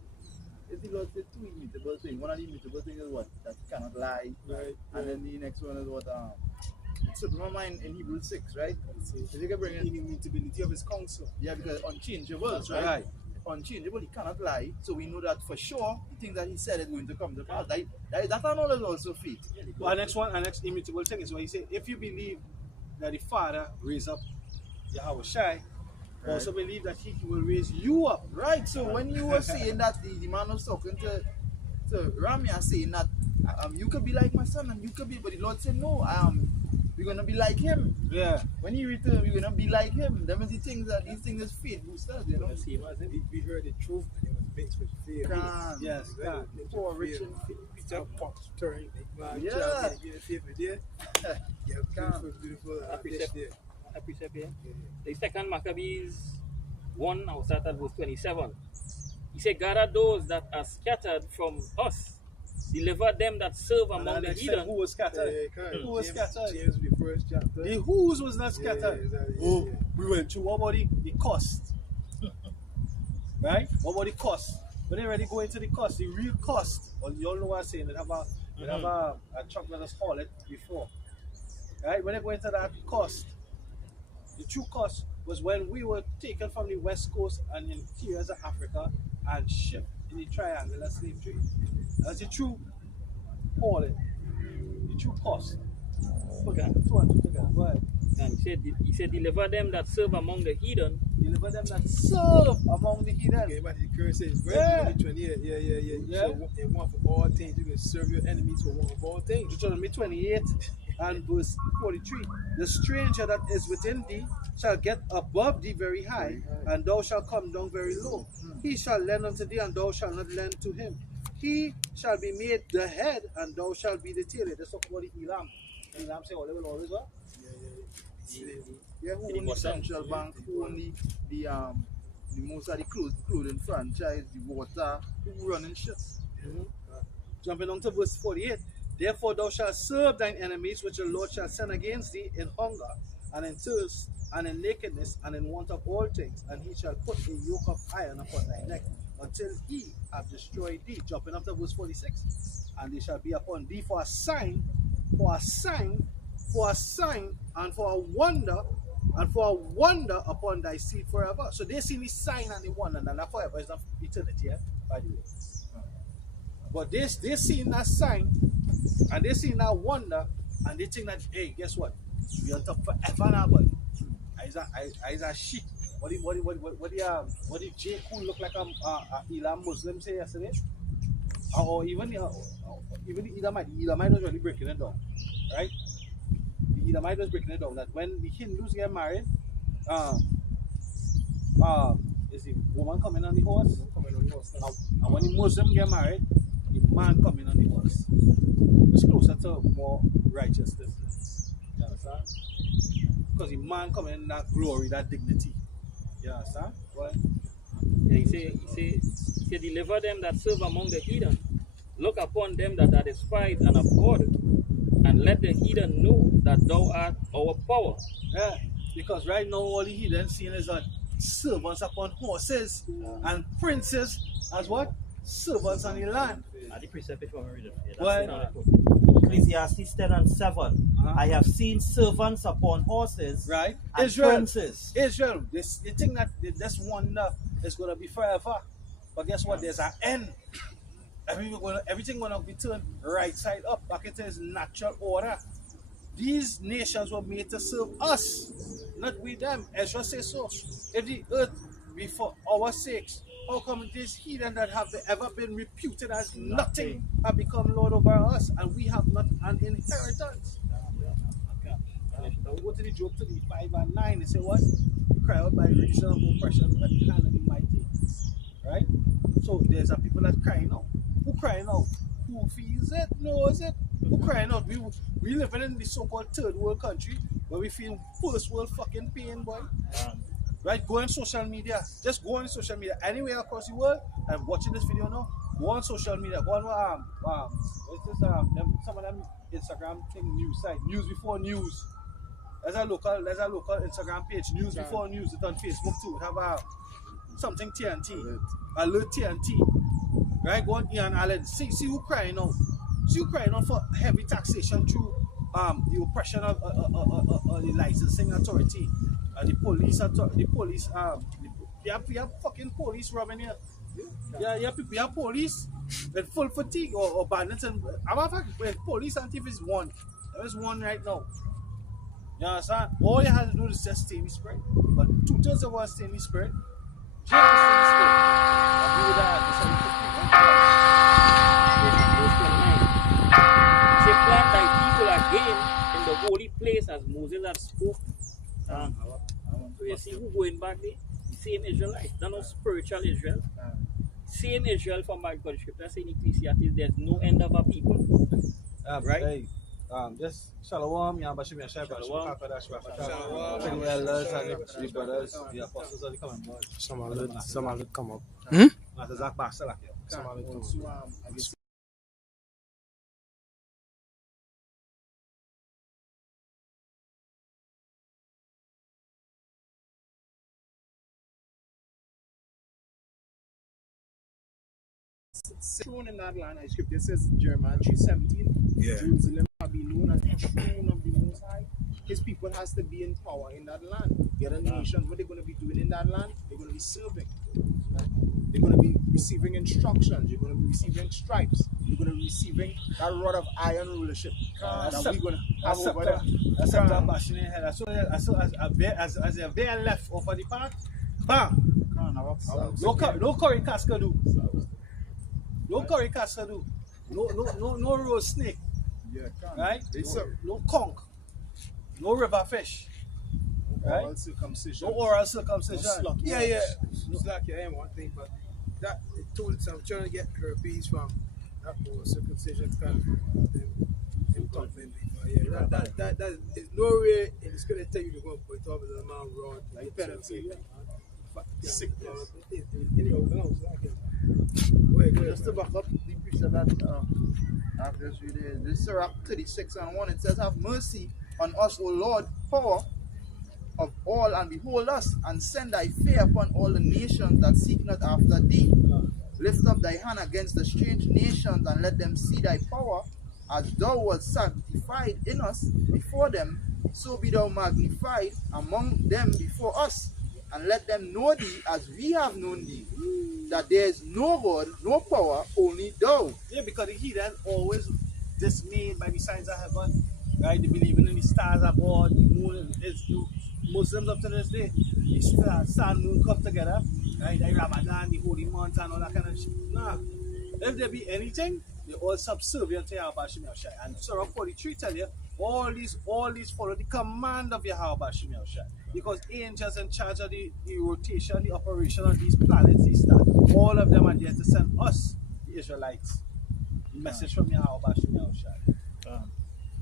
two immutable things, one of the immutable things is what? That he cannot lie. Right. And then the next one is what? It slipped my mind in Hebrews 6, right? So you can bring in The immutability of his counsel. yeah, because unchangeable, right? Unchangeable, he cannot lie. So we know that for sure the things that he said is going to come to pass. That knowledge is also faith. Our next immutable thing is what he said. If you believe that the Father raised up Yahweh Shai, also believe that he will raise you up. Right. So when you were saying that the man was talking to Ramya saying that you could be like my son and you could be, but the Lord said no, we're gonna be like him. Yeah. When he returns, we're gonna be like him. Them is the things that these things is faith boosters, you know. We heard the truth and it was mixed with fear. Yes. Poor rich and Peter Pops turn. Yeah. Beautiful. A precept here. The second Maccabees 1, I'll start at verse 27. He said, gather those that are scattered from us, deliver them that serve among the heathen. Who was scattered? Who was scattered? James, the first chapter. The whose was not scattered. We went through what about the cost? Right? What about the cost? When they already go into the cost, the real cost, well, you all know what I'm saying, they have a truck that has hauled it before. Right? When they go into that cost, the true cost was when we were taken from the west coast and interiors of Africa and shipped in the triangular slave trade. That's the true hauling, the true cost. Okay, go ahead. And he said, deliver them that serve among the heathen. Deliver them that serve among the heathen. Okay, but the curse says, Yeah. Deuteronomy 28. Yeah. You want for all things. You can serve your enemies for one of all things. Deuteronomy 28 and verse 43. The stranger that is within thee shall get above thee very high, and thou shalt come down very low. He shall lend unto thee, and thou shalt not lend to him. He shall be made the head, and thou shalt be the tail. Let's talk about the Elam. Elam say, all they will always what? Yeah, who only Central Bank, who only the most of the clothing franchise, the water, who running shit. Jumping on to verse 48. Therefore thou shalt serve thine enemies, which the Lord shall send against thee in hunger, and in thirst, and in nakedness, and in want of all things. And he shall put a yoke of iron upon thy neck, until he have destroyed thee. Jumping up to verse 46. And they shall be upon thee for a sign, for a sign, for a sign, and for a wonder, and for a wonder upon thy seed forever. So they see the sign and the wonder, and not forever, it's not eternity, by the way. But they seen that sign, and they seen that wonder, and they think that, hey, guess what? We are top forever now, buddy. Is a shit. What did J. Cool look like Elam Muslim say yesterday? Or even the Elamite was really breaking it down, right? The Elamite was breaking it down that when the Hindus get married, is the woman coming on the horse? And when the Muslim get married, the man coming on the horse. It's closer to more righteousness. You understand? Because the man coming in that glory, that dignity. You understand? What? And he say, deliver them that serve among the heathen. Look upon them that are despised and abhorred, and let the heathen know that thou art our power. Yeah, because right now all the heathen seen is servants upon horses and princes as what? Servants on the land. The precept before we read it. Why? Ecclesiastes 10 and 7. I have seen servants upon horses, Right? and princes. Israel, they think that this wonder is going to be forever. But guess what? There's an end. Everything going to be turned right side up, back into its natural order. These nations were made to serve us, not we them. Ezra says so. If the earth be for our sakes, how come these heathen that have ever been reputed as nothing have become Lord over us, and we have not an inheritance? Now we go to the Job 5 and 9. They say what? Cry out by reason of oppression, but the hand of the mighty. Right? So there's a people that crying out. Who crying out? Who feels it? Knows it? Who crying out? We living in the so-called third world country where we feel first world fucking pain, boy. Right? Go on social media. Just go on social media anywhere across the world and watching this video now. Go on social media. Go on what's this some of them Instagram thing news site. News before news. There's a local Instagram page, news before news. It's on Facebook too. It have something TNT. Alert TNT. Right? Go on Ian Allen. See who crying out. See who crying out for heavy taxation through the oppression of the licensing authority. The police, we have fucking police robbing here. Yeah, we have police with full fatigue or bandits. And I'm a fact, police and thief is one. There is one right now. You understand? All you have to do is just stay in the spirit. But 2/3 of us stay in the spirit. Jesus stay in the spirit. I'll do that. Say, plant thy people again in the holy place as Moses had spoke. So you see who going back there? The same Israelites. They're not spiritual Israel. Same Israel from my God scripture saying in Ecclesiastes, there's no end of a people. Right? Hey, just shalom, Yambashim Yashai, Shalom. the elders and the brothers, the apostles are coming. Some of it come up. Master Zach Basel, some of it come up. So, I guess thrown in that land, scripture says Jeremiah 3:17, Jerusalem shall be known as the throne of the Most High. His people has to be in power in that land. The other nations, what they're going to be doing in that land, they're going to be serving. They're going to be receiving instructions. You're going to be receiving stripes. You're going to be receiving that rod of iron rulership that we're going to have over there. That's a bashing in head. As a veil left over the path, bam! No curry casca do. No curry casca do. No roast snake. Yeah, Right? No conch. No river fish. Right? Oral circumcision. No oral circumcision. Yeah. It's like yeah, one thing, but that it told I'm trying to get herpes from that whole circumcision kind of them talking. Yeah, that is no way it's gonna tell you to go and put it off as a man rod like penalty. Sickness. Just to back up the precept that I've just read, this Sirach 36 and 1, it says, "Have mercy on us, O Lord, power of all, and behold us, and send thy fear upon all the nations that seek not after thee. Lift up thy hand against the strange nations, and let them see thy power. As thou wast sanctified in us before them, so be thou magnified among them before us. And let them know thee as we have known thee, that there is no God, no power, only thou." Yeah, because the heathen always dismayed by the signs of heaven. Right? They believe in the stars of God, the moon is Muslims up to this day. The stars, sun, moon come together. Right? The Ramadan, the holy month and all that kind of shit. Nah. If there be anything, they're all subservient to Yahweh Shem Yahushai. And Surah 43 tell you, all these follow the command of Yahweh Shem Yahushai. Because angels in charge of the rotation, the operation of these planets, these stars, all of them are there to send us, the Israelites, the message from Yahweh Shem Yahushai.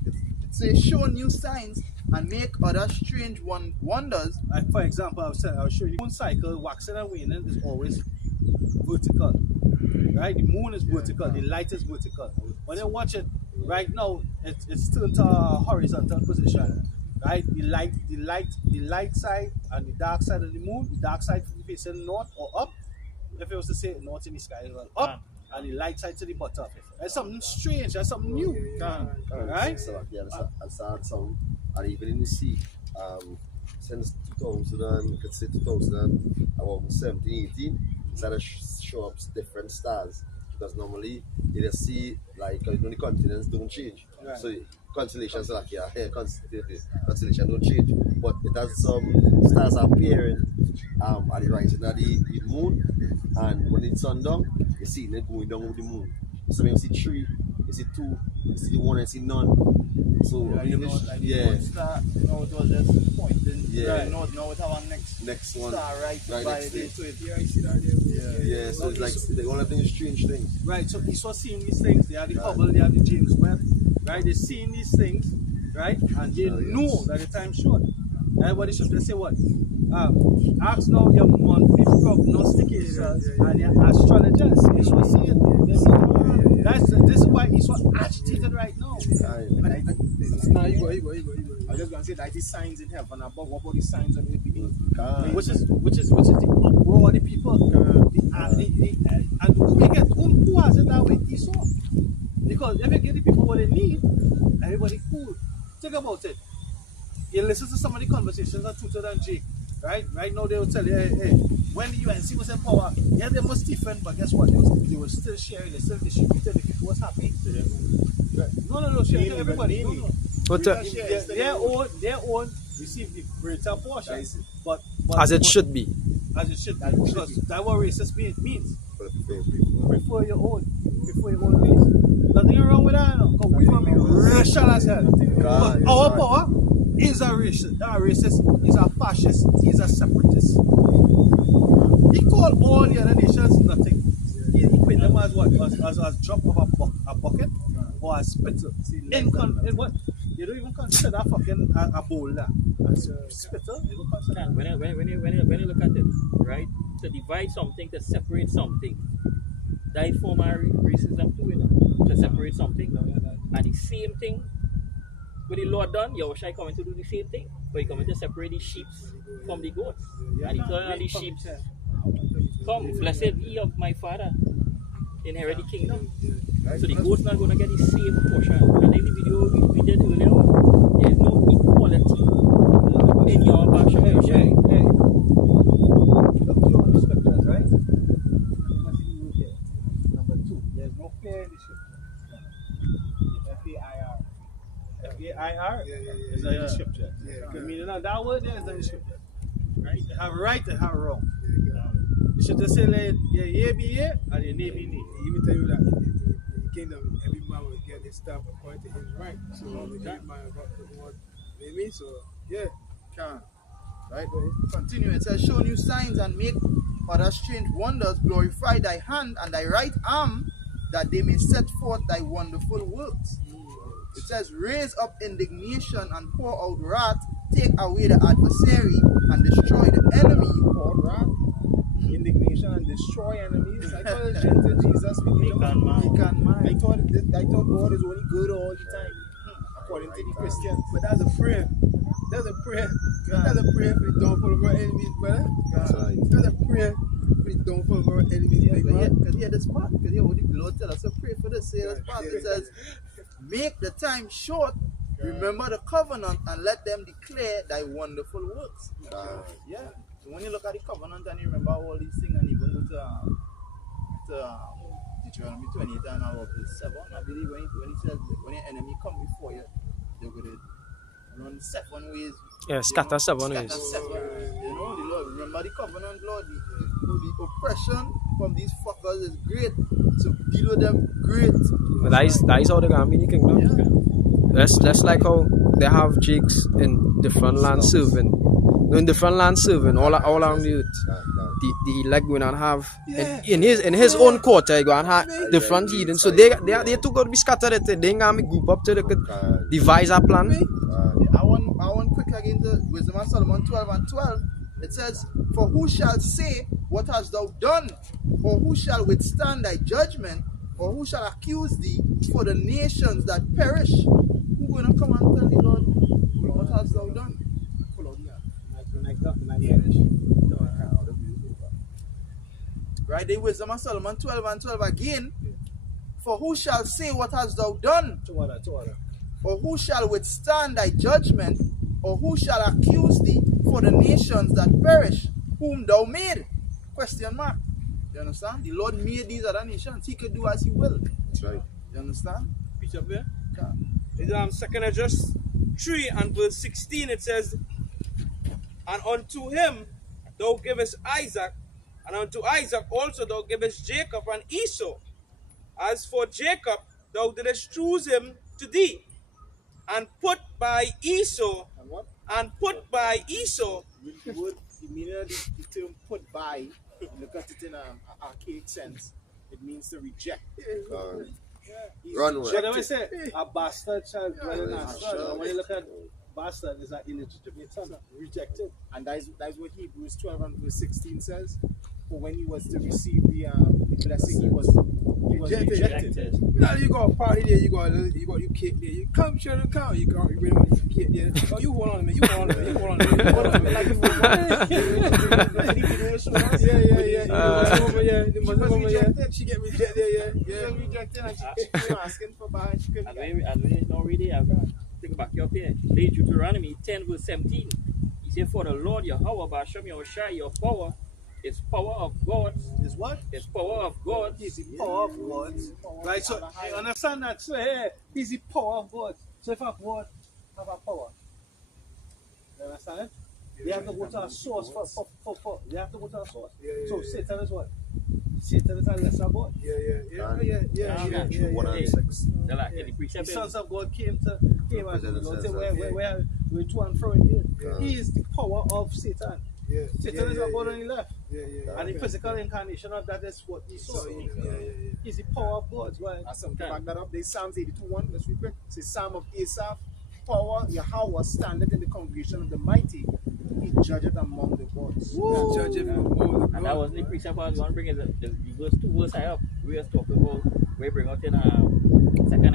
It says, "Show new signs and make other strange wonders." Like for example, I was showing you the moon cycle, waxing and waning is always vertical. Right? The moon is vertical, the light is vertical. When you watch it right now, it's still to a horizontal position. Right? The light side and the dark side of the moon, the dark side facing north or up. If it was to say north in the sky, it's up, and the light side to the bottom. That's something strange, that's something new. Right? So, yeah, I saw some, and even in the sea, since 2000, you could say 2000, about 17, 18, started show up different stars. Because normally you just see like the continents don't change. Right. So constellations are like constellation don't change. But it has some stars appearing at the rising of the moon, and when it's sundown, you see it going down with the moon. So when you see 3, you see 2, you see 1 and see none. So Star, it was just pointing. Yeah. Now it have a next one star right by next the to it. I see that there. Yeah, so it's like the only thing is strange things. Right, so he's seeing these things. They are the Hubble, they are the James Webb. Right, they're seeing these things, right, and they know that the time's short. Everybody should just say what? Ask now your monthly prognosticators and your astrologers. You should see it. This is why he's so agitated right now. Now you go. I'm just gonna say that these signs in heaven above. What about the signs on the beneath? Which is the uproar of the people. And who has it that way? Esau. Because if you give the people what they need, everybody cool. Think about it. You listen to some of the conversations on Twitter and Jake, right? Right now they will tell you, hey, when the UNC was in power, yeah, they must different, but guess what? They were still sharing, they still distributed, the people was happy. Right. No, sharing to everybody. No. But their own receive the greater portion. But as it should be. As it should be. Because that's what racist means. Prefer your own race. Nothing wrong with that, no. Because we from racial as hell. Because our power is a racist, is a fascist, is a separatist. He called all the other nations nothing. He put them as what? As drop of a bucket or a spittle. In what? You don't even consider fucking a bowl there. Spittle, you don't consider. When you look at it, right? To divide something, to separate something. That is form of racism too, you know. To separate something. And the same thing with the Lord done, Yahushua coming to do the same thing. But he coming to separate the sheep from the goats. And he told the sheep, come, blessed be of my father, inherit the kingdom. So the goat's not going to get the same portion. And in the video we did earlier, there is no equality in your passion. Hey. Look to the scriptures, right? Go clear the ship. F-A-I-R. F-A-I-R? Yeah. Is that the ship jet? Yeah, I mean, that word there is not the ship jet. Right? They have right, they have wrong. Yeah. You should just say, like, your yea be yea, and your nay be nay. Even tell you that in the kingdom, every man will get his stuff according to his right. So every man got the word. You know what I mean? So yeah, Can. Right? Continue. It says, show new signs and make other strange wonders. Glorify thy hand and thy right arm, that they may set forth thy wonderful works. It says, raise up indignation and pour out wrath. Take away the adversary and destroy the enemy. pour wrath, indignation, and destroy enemies. I thought it's gentle Jesus. He can man. I thought God is only good all the time, according to the Christians. But that's a prayer. That's a prayer. That's a prayer for the downfall of our enemies, brother. That's a prayer for the downfall of our enemies, big man. Because here this part, because here what the Lord tell us to pray for this. Here this part, it says, make the time short, remember the covenant, and let them declare thy wonderful works. Yeah. So when you look at the covenant and you remember all these things, and even go to Deuteronomy 28 and about verse 7, I believe when he says, when your enemy come before you, they're going to run 7 ways. Yeah, scatter 7 ways. Scatter 7. You know, the Lord, remember the covenant, Lord. The oppression from these fuckers is great. So deal with them great. But that is how they're gonna be in the kingdom. Yeah. That's like how they have jigs in different land serving. No, in different land serving all around the earth. The elect going and have in his own quarter, he go and have different heathens. So they too got to be scattered. They ain't gonna be group up to they could devise a plan. I want quick again to Wisdom of Solomon 12 and 12. It says, for who shall say, what hast thou done? Or who shall withstand thy judgment? Or who shall accuse thee for the nations that perish? Who going to come and tell thee, Lord, what hast thou done? Right, the Wisdom of Solomon 12 and 12 again. For who shall say, what hast thou done? Or who shall withstand thy judgment? Or who shall accuse thee for the nations that perish, whom thou made? Question mark. You understand? The Lord made these other nations. He could do as he will. That's right. You understand? Piece up there. It's 2 Esdras 3 and verse 16. It says, and unto him thou givest Isaac, and unto Isaac also thou givest Jacob and Esau. As for Jacob, thou didst choose him to thee, and put by Esau, And what? The word, the meaning of the term put by, you look at it in an archaic sense, it means to reject. He's Run away. So they always say, a bastard shall dwell in our son. And when you look at bastard, it's an illegitimate son, rejected. And that's what Hebrews 12 and verse 16 says. For when he was to receive the blessing, he was rejected. Now you got a party there, you got your cake there. You come, share the cow. You got you really want your cake there. Oh, you hold on a minute. You hold on a minute. You hold on a minute. You hold on a minute. Like She was rejected. She get rejected. Yeah. She was rejected and she asking for buy. She couldn't get. And when you don't read it, I've got to think back up here. Read Deuteronomy 10 verse 17. He said, for the Lord Yahweh, Basham Yahushai, your power is power of God. Is what? It's power of God. He's the power of God. Right, so you understand that? So here, he's the power of God. So if a God have a power, you understand it? They have to go to a source for they have to go to a source. So Satan is what? Satan is a lesser God. Jude 1 and 6. They're like, the The precept sons of God came and President Lord says say, that, we're to and fro in here. He is the power of Satan. Satan is a God on the left. And the physical incarnation of that is what he saw. He's the power of God. Right? As some to back that up, there's Psalms 82:1. Let's read quick. It says, Psalm of Asaph, power Yahweh standeth in the congregation of the mighty. He judgeth among the gods. And that was the precept I was going to bring is the verse 2 verse I up. We was talking about, we bring out in 2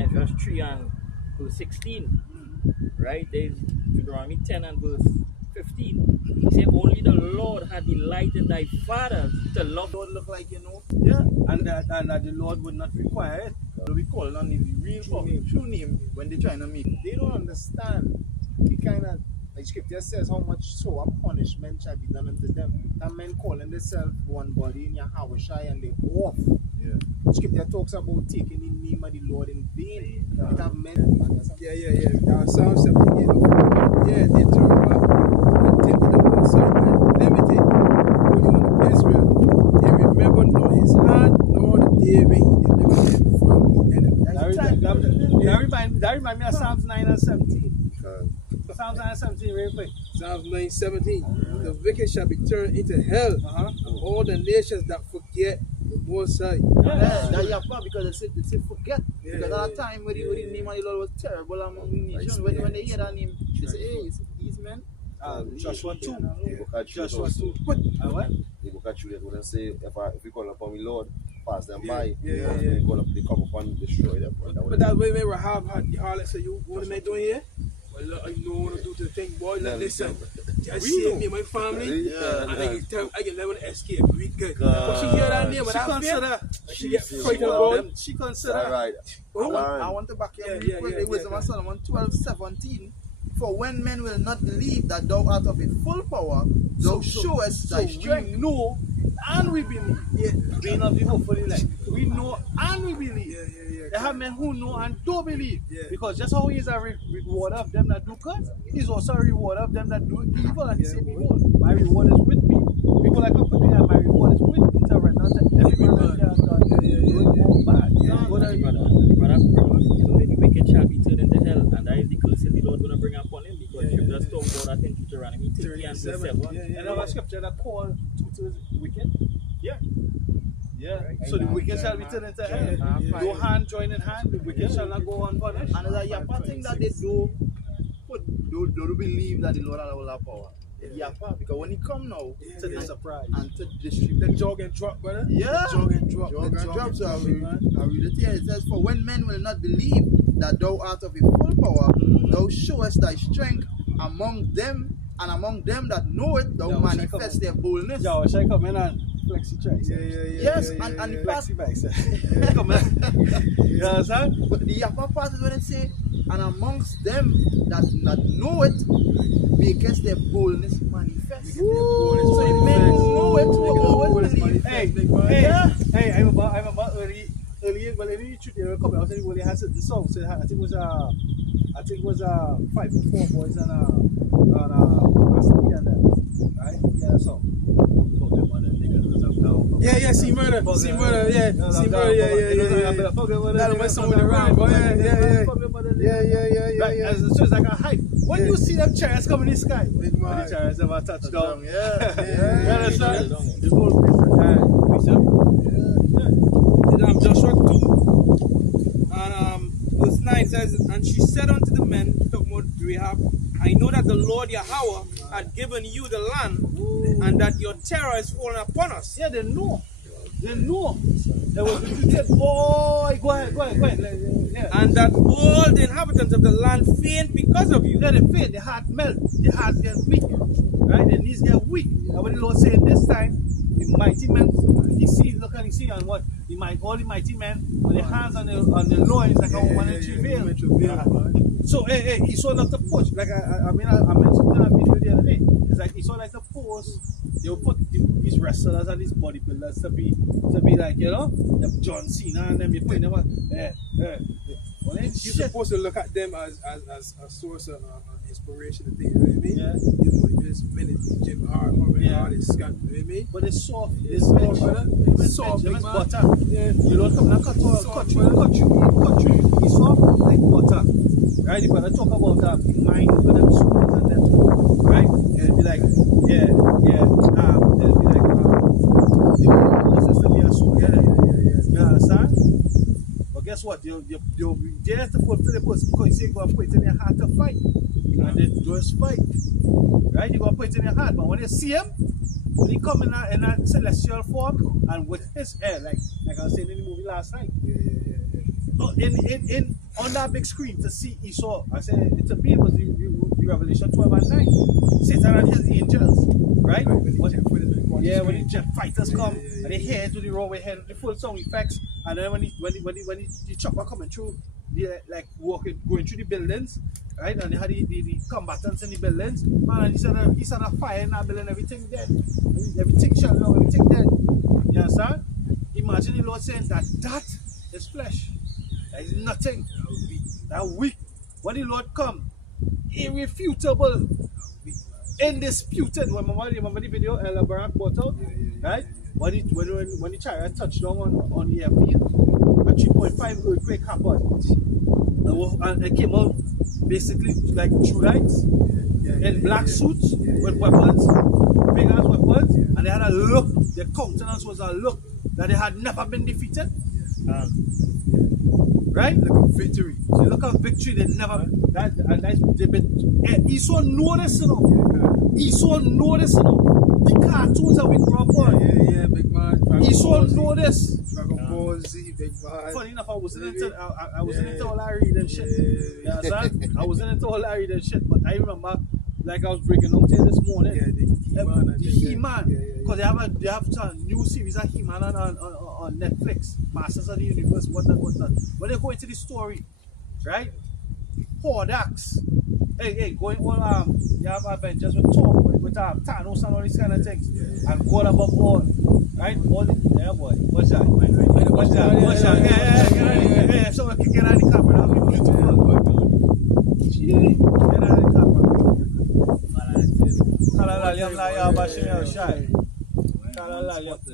Esdras 3 and verse 16. Right? There's Deuteronomy 10 and verse 15. He said, only the Lord had delight in thy fathers to love. Lord look like, Yeah, and that the Lord would not require it. So we call on the real true name when they're trying to make. They don't understand the kind of, like scripture says, how much sore punishment shall be done unto them. That men calling themselves one body in Yahweh and they off. Scripture talks about taking the name of the Lord in vain. It have meant Yeah. Now, Psalm 78. Yeah, they turn back and take the Lord something limited. Holy One of Israel. They remember not his hand, nor the day when he delivered them from the enemy. That remind me of Psalms 9 and 17. Psalms 9 and 17, real quick. Psalms 9:17. The wicked shall be turned into hell, and all the nations that forget the Most High. That you have because they say forget. Yeah, Because yeah, at that time when the name of the Lord was terrible among the nations, when they hear that name, they say, hey, it's these men. Joshua 2. Joshua Joshua 2. What? What? The book of Juliet wouldn't say if we call upon the Lord, pass them by. Yeah. They come upon and destroy them. But that's why when Rahab had the harlot say, you what am I doing here? Well, look, you know what to do to the thing, boy. Look, listen, just save me and my family, and I can never escape. We good. But she hear that name, but she get frightened about it. She consider. All right. I want to back you up the wisdom of Solomon 12:17. For when men will not believe that thou art of a full power, thou showest thy strength. We know and we believe. Being of the hopefully like we know and we believe. There have men who know and don't believe. Because just how he is a reward of them that do good, he's also a reward of them that do evil. And he said, behold, my reward is with me. People like up with me and my reward is with me to render unto every man that has done good or bad. Brother, the wicked shall be turned into hell, and that is the curse that the Lord going to bring upon him, because you just talk about that in Deuteronomy 30 and verse 7. And our scripture that call to wicked. So the wicked shall be turned into hell. No hand join in hand, the wicked shall not go unpunished. And there's a yapa thing that they do believe that the Lord has all that power. Yapa, because when he come now To the surprise. and to distribute The jog and drop, brother. Yeah. Jog and drop. the job, so I read it here. It says, for when men will not believe that thou art of a full power, thou showest thy strength among them, and among them that know it, thou manifest their boldness. Yo, shall I come in and flexi try? Yes, and the part, Flexi back, come on. You understand? but the upper part is when it say, and amongst them that know it, makest their boldness manifest. So the men who know it will always believe. Hey, I'm about early, but any truth they were coming. I was saying, well, they had the song. So I think it was 5 or 4 boys and and that, right? Yeah, so. Yeah, see murder, yeah. See murder, yeah. That was someone around, boy. Yeah. So it's like a hype. When you see them chariots coming in the sky, when the chariots ever touch down, you understand? The whole I'm Joshua 2. And verse 9 says, and she said unto the men, talking about Rahab, I know that the Lord Yahweh had given you the land, and that your terror is fallen upon us. Yeah, they know. There was boy, go ahead. Yeah. And that all the inhabitants of the land faint because of you. Yeah, they faint, their heart melt, their heart get weak, right? Their knees get weak. And when the Lord said this time, the mighty men, he see on what? All the mighty men with their hands on their loins like a woman in travail. So, he saw like the push. Like I mentioned in a video the other day. It's like he saw like the pose. They will put these wrestlers and these bodybuilders to be like, you know, the John Cena and them. You put them Well, you're supposed to look at them as a source of inspiration and things, you know what I mean? Yeah. You know, this minute, Jim Hart, this Scott, you know what I mean? But it's soft. It's soft, brother. It's soft, big It's man. butter. Yeah. You don't come and cut you. It's soft like butter. Right? You better talk about the mind for them souls and them. Right? It'll be like, it'll be like, you understand? But guess what? You'll be there to fulfill the purpose because you're going to put it in your heart to fight. And then just fight. Right? You're going to put it in your heart. But when you see him, when he come in a celestial form and with his hair, like I was saying in the movie last night. In on that big screen to see Esau, I said to me it was the Revelation 12 and 9. Satan and his angels, right? When the jet fighters come and they head to the roadway, head to the full sound effects, and then when the chopper coming through, they like going through the buildings, right? And they had the combatants in the buildings, man, and he started fire in that building, everything dead, everything shut down, everything dead. You understand? imagine the Lord saying that is flesh. That is nothing. That weak. When the Lord come, irrefutable, indisputed. Remember the video Ella Barak brought out? Right? When the chariot touched down on the airfield, a 3.5 earthquake happened. And it came out basically like true lights in black suits with weapons, big ass weapons, and they had a look, their countenance was a look that they had never been defeated. Right? Look of victory. So look of victory, they never they've been Esau know this, you know. Esau know this, you know. The cartoons that we grew up on. Yeah, big man. Esau know this. Dragon Ball Z, big man. Funny enough, I wasn't into all that reading shit. You understand? I wasn't into all that reading shit, but I remember like I was breaking out here this morning. Yeah, the He-Man. Because they have some new series of He-Man on Netflix. Masters of the Universe, what that. When they go into the story, right? Hordax. Hey, going on you have Avengers with Thor, with Thanos and all these kind of things. And God above all. Right? All the, yeah boy. Watch that. Watch that. Yeah. Someone can get out of the camera, that'll be beautiful. Gee, get out of the camera.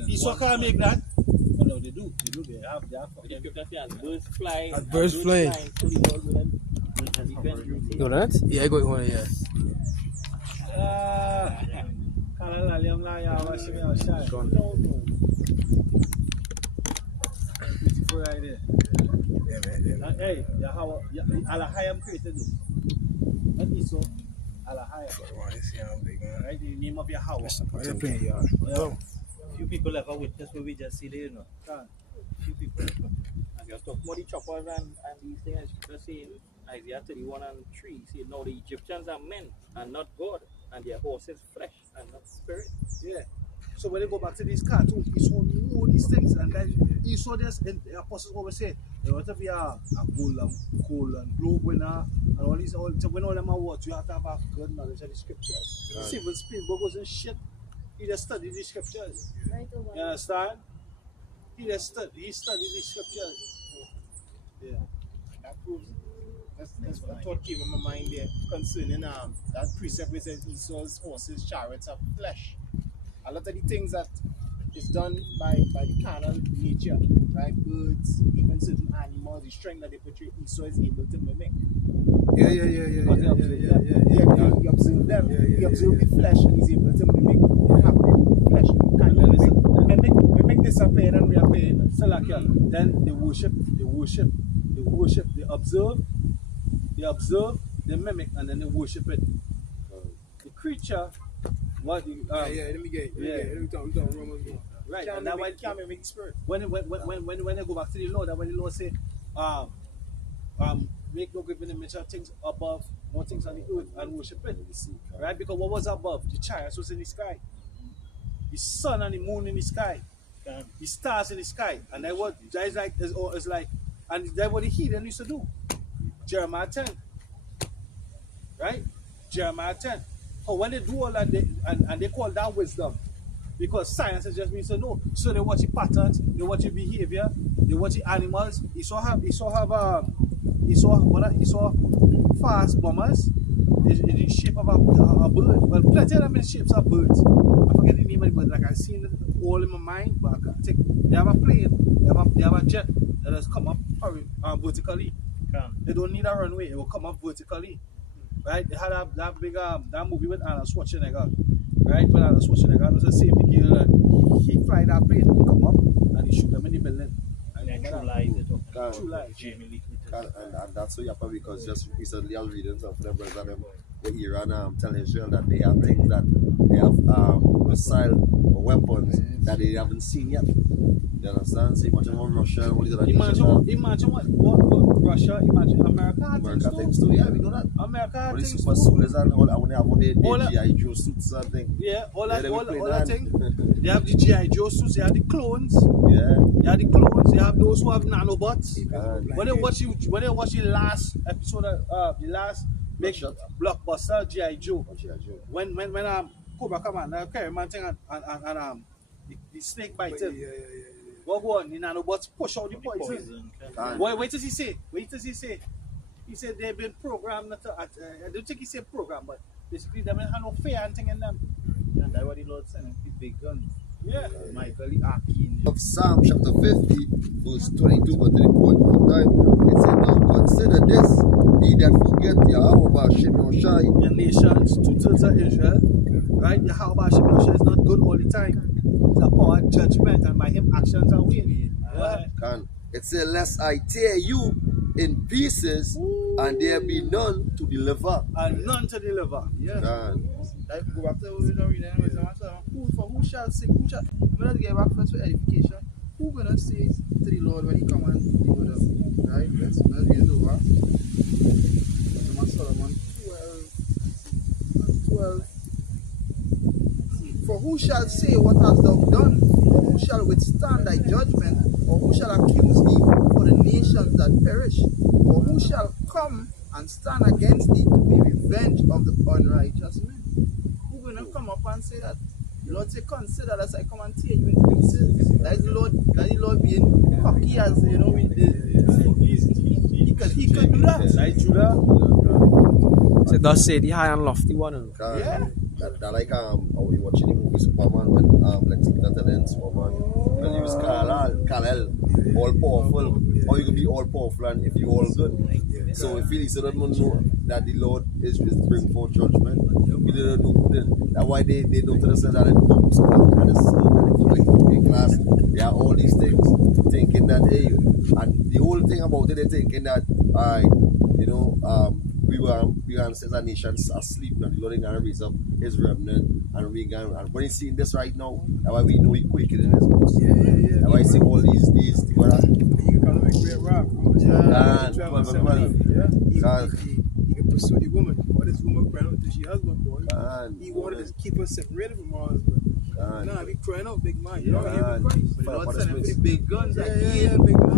Esau can't make that. Oh, no, they do. They have Birds flying. Birds flying. You know that? Yeah, I got one, yeah. Beautiful right there. Hey, Alahayam created this. Not Esau. Alahayam. Right? The name of Yahweh. Few people ever witness what we just see there, you know. Few people. And you're talking about the choppers and these things. Just saying, Isaiah 31 and 3. See, now the Egyptians are men and not God, and their horses flesh and not spirit. Yeah. So when they go back to these cartoons, Esau know these things, and then Esau just, and the apostles always say, you want to be a gold and globe winner, and all these, when all them awards, you have to have a good knowledge of the scriptures. Right. See, when Spielberg was in shit, he just studied the scriptures. Right. You understand? He studied the scriptures. Yeah. That proves that's what I thought came in my mind there concerning that precept which says Esau's horses, chariots of flesh. A lot of the things that is done by the carnal nature, right? Birds, even certain animals, the strength that they portray, Esau is able to mimic. He observed them. He observed the flesh and he's able to mimic what happened in the flesh. Mimic disappear and reappear. So like then they worship, they observe, they mimic, and then they worship it. The creature, what the let me talk Romans 1. Right, and that can't mimic spirit. When they go back to the Lord, that when the Lord say, make no graven image of things above, no things on the earth, and worship it. Right? Because what was above? The chariots was in the sky. The sun and the moon in the sky. The stars in the sky. And that is like, and that's what the heathen used to do. Jeremiah 10. Right? Jeremiah 10. So when they do all that, and they call that wisdom. Because science is just means to know. So they watch the patterns, they watch the behavior, they watch the animals. Esau fast bombers in the shape of a bird. Well, plenty of them in shapes of birds. I forget the name of the bird, like I've seen it all in my mind, but I can't take. They have a plane, they have a jet that has come up vertically. They don't need a runway, it will come up vertically. Right? They had that big that movie with Arnold Schwarzenegger. Right? But Arnold Schwarzenegger was a safety gear and he fly that plane, he come up and he shoot them in the building. And then True Lies, True Lies. Jamie Lee. And that's so happy because just recently I was reading some of them brothers and them with Iran telling Israel that they have things that they have missile weapons that they haven't seen yet. You understand? So imagine what Russia and all these other imagine what Russia, imagine America things too. Yeah, we know that. America all things the super soldiers and all when they have all the G.I. Joe suits and things. Yeah, all that thing. They have the G.I. Joe suits, they have the clones. Yeah. They have the clones, they have those who have nanobots. When they watch the last episode of the last big blockbuster G.I. Joe. When Cobra come and carry man thing and the snake bite him. What go on? You know, but push out the poison. Can. Wait till he say. Wait till he say. He said they've been programmed not to, I don't think he said program, but basically they don't have no fear and thing in them. And that's what the Lord sent him, the big guns. Yeah. Michael, the Arkin. Of Psalm chapter 50, verse 22, but to the point one time, it said, now consider this, ye that forget Yahweh Hashem Yoshai. The nations, 2/3 of Israel, right? Yahweh Hashem Yoshai is not good all the time. It's a power judgment, and by him actions are weird. Can. It said, lest I tear you in pieces, and there be none to deliver. And none to deliver. Yeah. Can. Like, go back to what we don't read anyway. Who shall say, who shall, let's get back first for edification. Who gonna say to the Lord when he come and be with us? Right? Let's read it over. Solomon 12. For who shall say, what hast thou done? Or who shall withstand thy judgment? Or who shall accuse thee for the nations that perish? Or who shall come and stand against thee to be revenged of the unrighteous men? Who gonna come up and say that? The Lord say, consider that I come and tear you in pieces. That is the Lord being cocky as, you know, he could do that. Like Judah. So thus say the high and lofty one. Yeah. That like how you watching the movie Superman when Lex Luthor telling Superman when he was Kal-El, all powerful, or you can be all powerful and if you all good. So if he doesn't know that the Lord is bringing forth judgment, we didn't know that's why they don't understand that in class they are all these things thinking that hey, and the whole thing about it they're thinking that we were as a nation asleep and the Lord is gonna raise up his remnant and we going and when you see this right now, that's why we know he quick in his books. Yeah. That's why you see all these what You can make great rap. He can pursue the woman. Or this woman crying out to she husband, boy. He wanted to keep her separated from her husband. Nah, be crying out, big man. You don't hear me crying. But the Lord sent him for the big guns. Yeah, big man.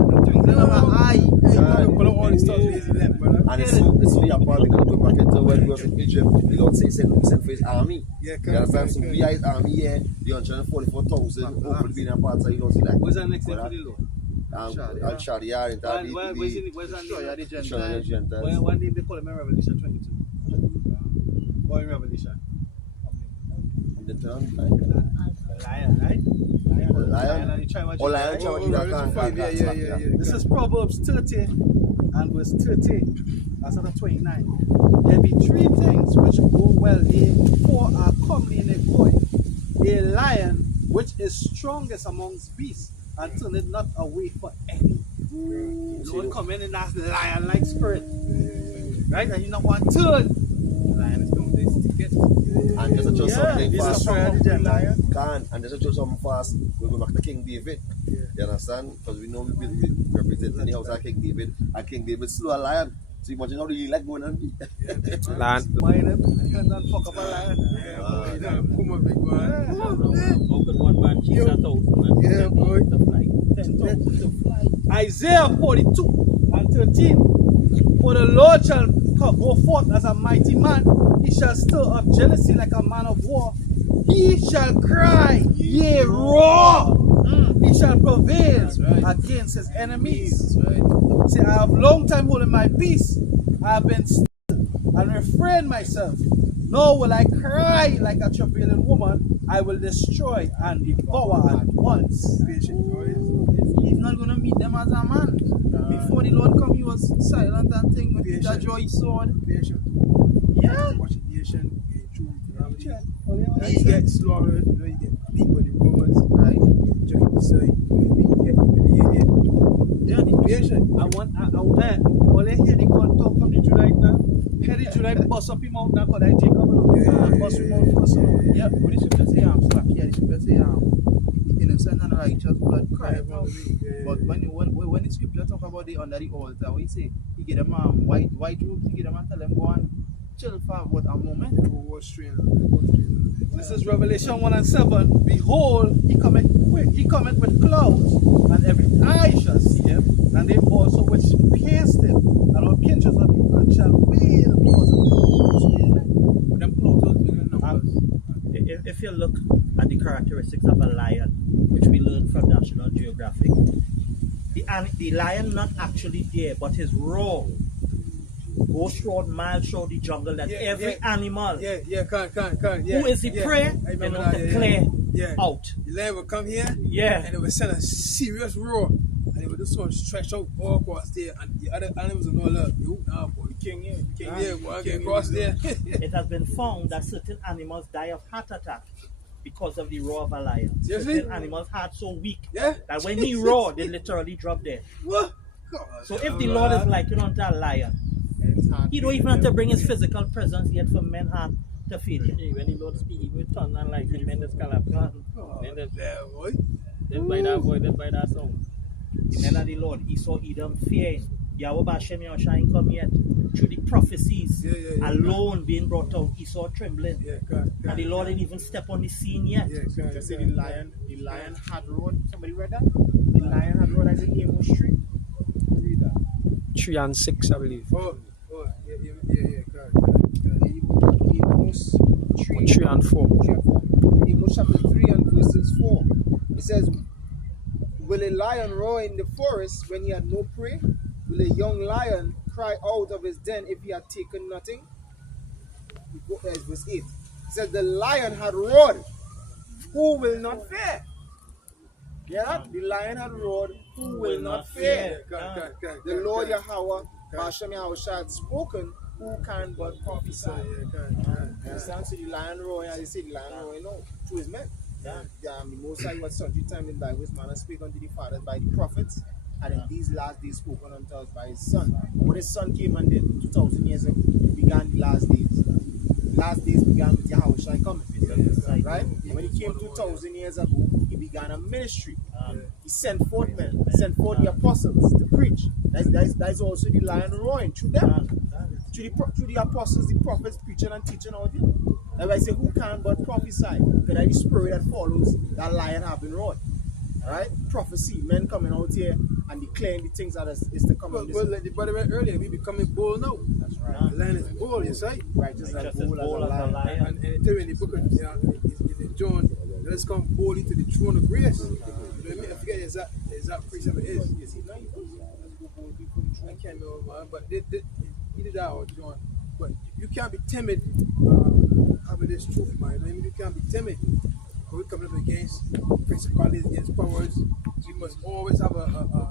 Put up all these stuff lazy then, brother. and it's so your part because go back into when we was in Egypt, the Lord say send for his army. Yeah, you understand? So we are his army here, the 144,000 hopefully being a part of you know like What's the next thing for the Lord? Al-Sharia and that Where's that the Gentiles. One name they call him in Revelation 22. Or in Revelation. In the tongue, Lion, right? lion. And the tribe of Lion, Judah. Yeah. This is Proverbs 30 and verse 30. That's out of 29. There be three things which go well here, four are comely in a boy. A lion which is strongest amongst beasts, and turn it not away for any. Lord come in that lion-like spirit. Right? And you not want to turn. The lion is going to stick it. And just to show something fast. Lion. And just to show something fast, we go back to King David. You understand? Because we know we represent the house of King David, and King David slew a lion. So imagine how you like going on. Lion. Why not fuck up a lion? Come on, big man. How could one man chase 1,000 Yeah, boy. to fly? 10,000 to fly. Isaiah 42 and 13. For the Lord shall go forth as a mighty man. He shall stir up jealousy like a man of war. He shall cry, yea, roar. He shall prevail against his enemies. See, I have long time holding my peace. I have been still and refrained myself. Nor will I cry like a travailing woman. I will destroy and devour at once. He's not going to meet them as a man. Before the Lord come, he was silent and thing with that joy sword. Yeah. Watch the nation get through. You get slaughtered, you get beat by the Romans, Right? you get jockey beside, you get humiliated. Yeah, the patient. I want all I hear they go and talk from the Judite now. Hear the Judite bust up him out now because I take up and bust him out first. Yeah, what the scripture say, slack here, the scripture say, the innocent and righteous blood cry. But when the scripture talk about the under the altar, what he say? He get them white robes, he get them and tell them go and chill for what a moment. This is Revelation 1 and 7. Behold, he cometh with clouds, and every eye shall see him, and they also which pierced him, and all kindreds of the earth shall wail because of him. Them clouds If you look at the characteristics of a lion, which we learned from National Geographic, the lion not actually there, but his roar goes throughout miles through the jungle that every animal who is the prey, they know to clear out. The lion would come here, Yeah. and it would send a serious roar, and it would just sort of stretch out all across there, and the other animals would know, look, you, nah, boy, you can't here, boy, get across there. It has been found that certain animals die of heart attack because of the roar of a lion. Seriously? Certain animals' heart so weak Yeah. that when he roar, they literally drop dead. What? So if the Lord is likened unto a lion, he don't even have to bring his physical presence yet for men heart to feel it. When the Lord speak with thunder and lightning, men just collapse. Then boy. by that voice, then by that sound. The men of the Lord, he saw Edom fearing. Yahweh Bashem Yahushua come yet. Through the prophecies alone being brought out, he saw trembling. And the Lord didn't even step on the scene yet. Just say the lion had road. Somebody read that? The lion had road as a Amos tree. Read that. 3 and 6, I believe. Amos 3. 3 and 4. Amos chapter 3 and verses 4. It says, will a lion roar in the forest when he had no prey? Will a young lion cry out of his den if he had taken nothing? Verse 8. It says, the lion had roared. Who will not fear? Yeah, the lion had roared. Who will not fear? The Lord Yahweh, Hashem Yahushua had spoken. Who can but prophesy? Understand? So the lion roaring, as you see, the lion roaring out through his men. The Most High was sundry time in the Bible, his man spake unto the fathers by the prophets, and in these last days spoken unto us by his son. When his son came and did 2,000 years ago, began the last days. The last days began with Yahushua coming. Right? And when he came 2,000 years ago, he began a ministry. He sent forth men, sent forth the apostles to preach. That's also the lion roaring through them. Through the apostles, the prophets preaching and teaching out there. That's why I say, who can but prophesy? Because that's the spirit that follows that lion having roared. Alright? Prophecy, men coming out here and declaring the things that is to come. But like the brother read earlier, we becoming bold now. That's right. The lion is bold, you say? Right, just as bold as a lion. And it tell you in the book of is in John, let us come boldly to the throne of grace. You know what I mean? I forget the exact precept it is. I can't remember, man, but he did that, John. But you can't be timid having this truth, man. You know what I mean? You can't be timid. When we're coming up against principalities, against powers, we must always have a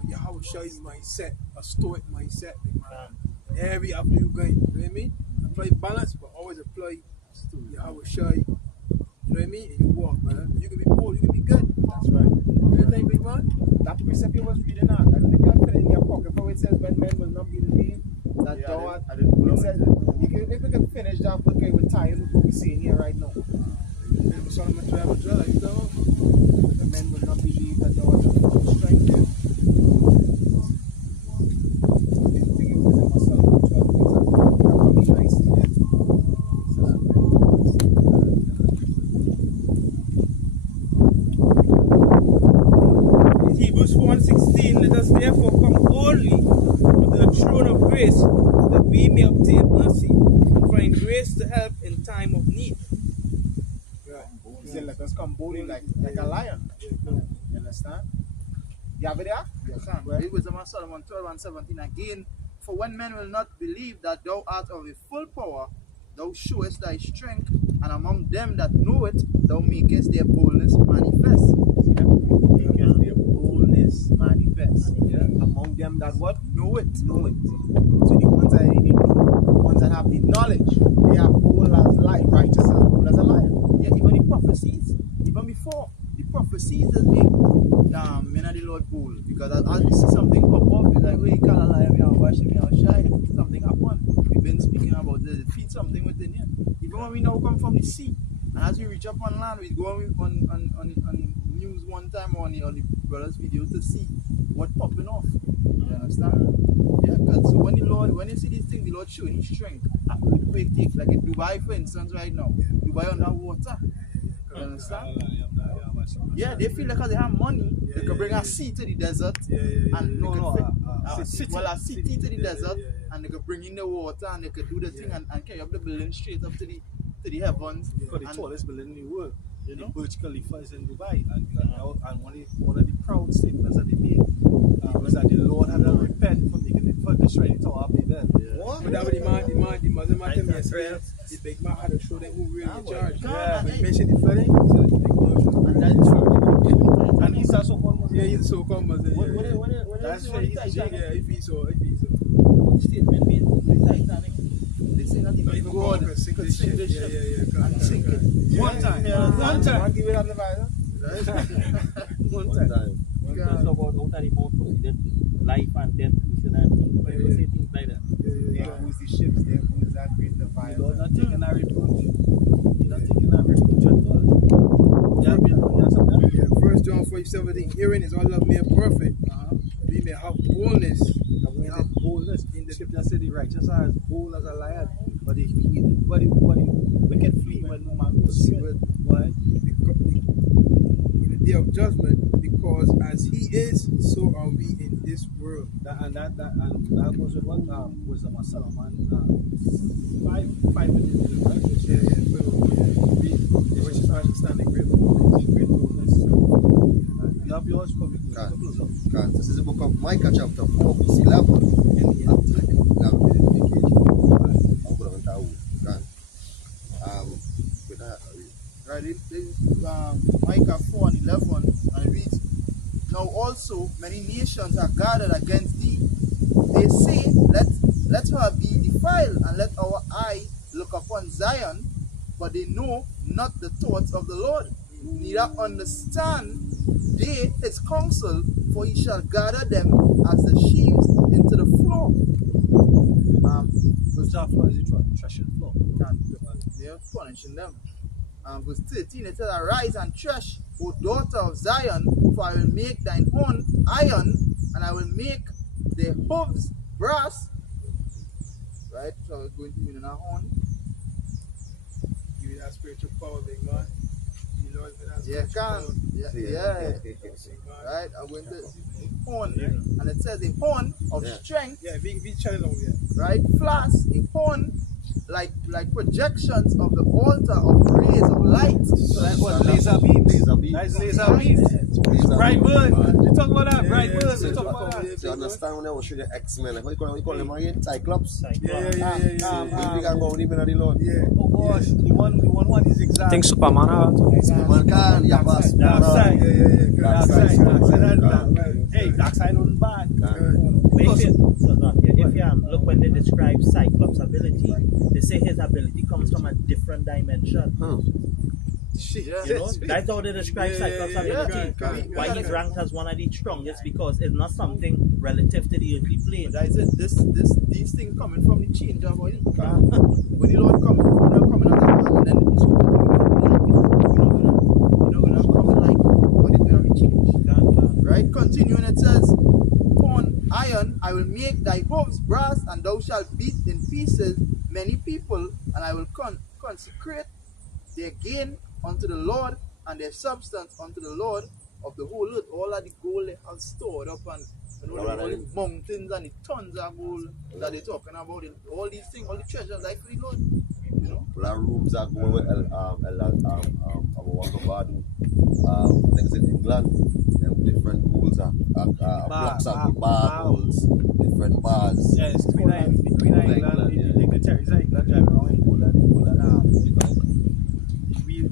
Yahushua mindset, a stoic mindset, man. Every avenue you go, you know what I mean? Apply balance, but always apply Yahushua. You know what I mean? And you walk, man. You can be bold, you can be good. That's right. You know think, big man? That precept you was reading out. I don't think you have put it in your pocket. For it says, when men will not believe that thou art. It says, if we can finish that book, it will tie in with what we're saying here right now. The men will not believe that thou art a full strength. Hebrews 4:16, let us therefore come boldly to the throne of grace, that we may obtain mercy and find grace to help in time of need. He said, let us come boldly like a lion. You understand? You have it there? Yes, sir. Read Wisdom of Solomon 12 and 17 again. For when men will not believe that thou art of a full power, thou showest thy strength, and among them that know it, thou makest their boldness manifest. Makest their boldness manifest. Among them that what? Know it. So the ones that really know, the ones that have the knowledge, they are bold as light, righteous as bold as a lion. Yeah, even the prophecies, even before, the prophecies that make men of the Lord bold. Because as we see something pop up, it's like, oh, you can't lie, we are watching, we are shy, something happened. We've been speaking about the feet, something within here. Even when we now come from the sea, and as we reach up on land, we go on news one time on the brothers' video to see what popping off. You understand? Yeah, because so when you see these things, the Lord showing his strength. After the quake takes, like in Dubai, for instance, right now. Dubai underwater. You understand? Yeah, they feel like they have money, they can bring a sea to the desert, and a city to the desert, and they can bring in the water, and they can do the thing and carry up the building straight up to the heavens. Because the tallest building in the world. The Burj Khalifa is in Dubai, and one of the proud statements that they made was that the Lord had to repent for destroying the Tower of Babel. What? But that was the Muslim man yesterday. The big man had to show them who really in charge. Yeah, When he mentioned the flooding, so the big man showed them. And that's true. and he's also called Muslim. Yeah, he's so-called Muslim. That's Yeah, right. if he's so. What statement made the Titanic? They say that even God could sink the ship and sink it. One time. I'll give it up the Bible. One time. When we talk about out of the mouth proceeded life and death, when we say things like that. There goes the ships, there goes that great The divide. Lord not taking our reproach. He's not taking our reproach at all. Yeah, something? Yeah, 1 John 4:17, hearing is all of made perfect. We may have boldness. We have boldness. In the scripture said the righteous are as bold as a lion, but the wicked flee when no man pursues it. Why? In the day of judgment, because as he is, so are we in this world. That goes with what Wisdom of Solomon 5 minutes, right? Which is understanding great boldness. You have yours for me. Can. This is the book of Micah chapter 4 verse 11. Right, Micah 4 and 11, and it reads, Now also many nations are gathered against thee. They say, let her be defiled, and let our eye look upon Zion, but they know not the thoughts of the Lord, neither understand they his counsel, for he shall gather them as the sheaves into the floor. Which floor is the threshing floor? They are punishing them. Verse 13, it says, Arise and thresh, O daughter of Zion, for I will make thine horn iron, and I will make their hooves brass. Right? So we're going to mean in our horn. Give you that spiritual power, big man. You know it's been that Yeah, spiritual yeah. Right? I'm going to horn, and it says a horn of strength. Yeah, be channel over here. Right? Flash, a horn like projections of the altar of rays of light. So that's what laser beams. That's laser beams. Bright bird. We talk about that. Bright bird. We talk about that. You understand when I was showing the X-Men, like what you call them again? Cyclops. Yeah. We can go with him in the Lord. Yeah. Oh gosh, the one is exact. I think Superman Man can, yeah, pass. Dark side. Yeah. Hey, dark side on bad. If you look when they describe Cyclops' ability, they say his ability comes from a different dimension. You know, that's how they describe Cyclops' ability. Why he's ranked as one of the strongest, because it's not something relative to the earthly plane. That is it. These things coming from the change of body. When the Lord comes, when I'm coming as a man, and then it's going to come like, but it's going to be changed. Right? Continuing, it says, Upon iron I will make thy hooves brass, and thou shalt beat in pieces many people, and I will consecrate their gain unto the Lord, and their substance unto the Lord of the whole earth. All of the gold they have stored up, and all the mountains and the tons of gold that they're talking about, all these things, all the treasures like for the Lord. You know? Well, our rooms are going with Wangabadu. Things in England. Different pools are blocks of marbles, different bars. Yeah, it's Queen Island. The dignitaries of England driving around in Poland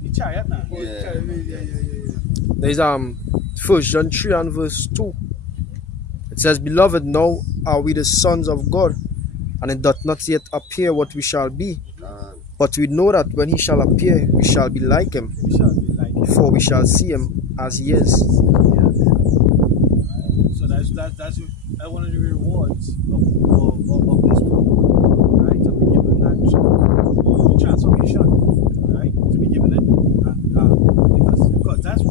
the chariot now. Yeah. There's 1 John 3 and verse 2. It says, Beloved, now are we the sons of God, and it doth not yet appear what we shall be. But we know that when he shall appear, we shall be like him, for we shall see him as he is. So that's one of the rewards of this book, right? To be given that transformation, right? To be given it, and because that's the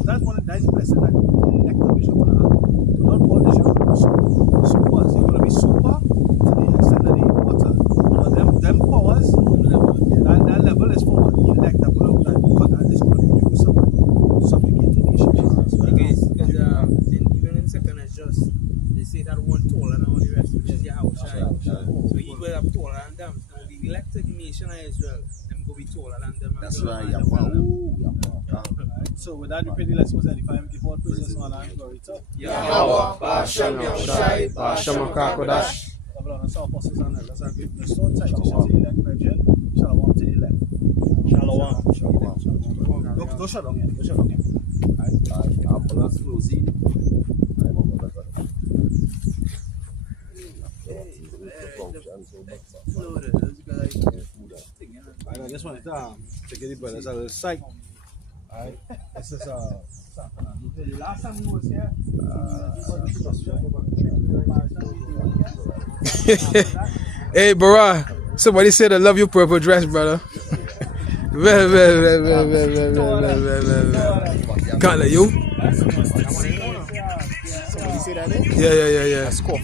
blessing that the elect of Bishop will have. Not all the super. It's going to be super to the extent that they water. But them powers, that level is for the elect that will have that. Because that is going to be used to subjugate the nation. Even in second is just, they say that one taller than all the rest, which is Yahushua. So he will have taller than them. Now the elected nation of Israel, them go be taller than them. That's right. So with that, we pray the lessons edify and give all praises, honor, and glory to Yahweh, Ba'ashem Yahushai, Ba'ashem HaKakodash. the blood and apostles and elders are great in the stone. Citations to the elect, brethren. Shalom to the elect. Shalom. Don't shut down yet. Don't shut down yet. I just wanted to give the brothers a little sight. Alright, this is the last time we was here. Hey, Bara, somebody said I love your purple dress, brother. Can't let you. Somebody say that name? Yeah. That's cool.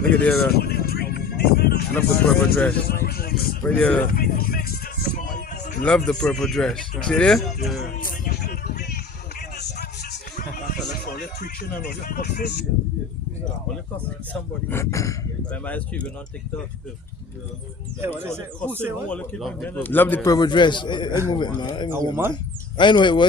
Look at there. Love the purple dress. Right there. Love the purple dress. See there? Yeah. All your preaching and all your cussing. All your cussing somebody. Remember I was streaming on TikTok. Hey, what they say? Who say what? Love the purple dress. I move it, man. A woman? I know it was.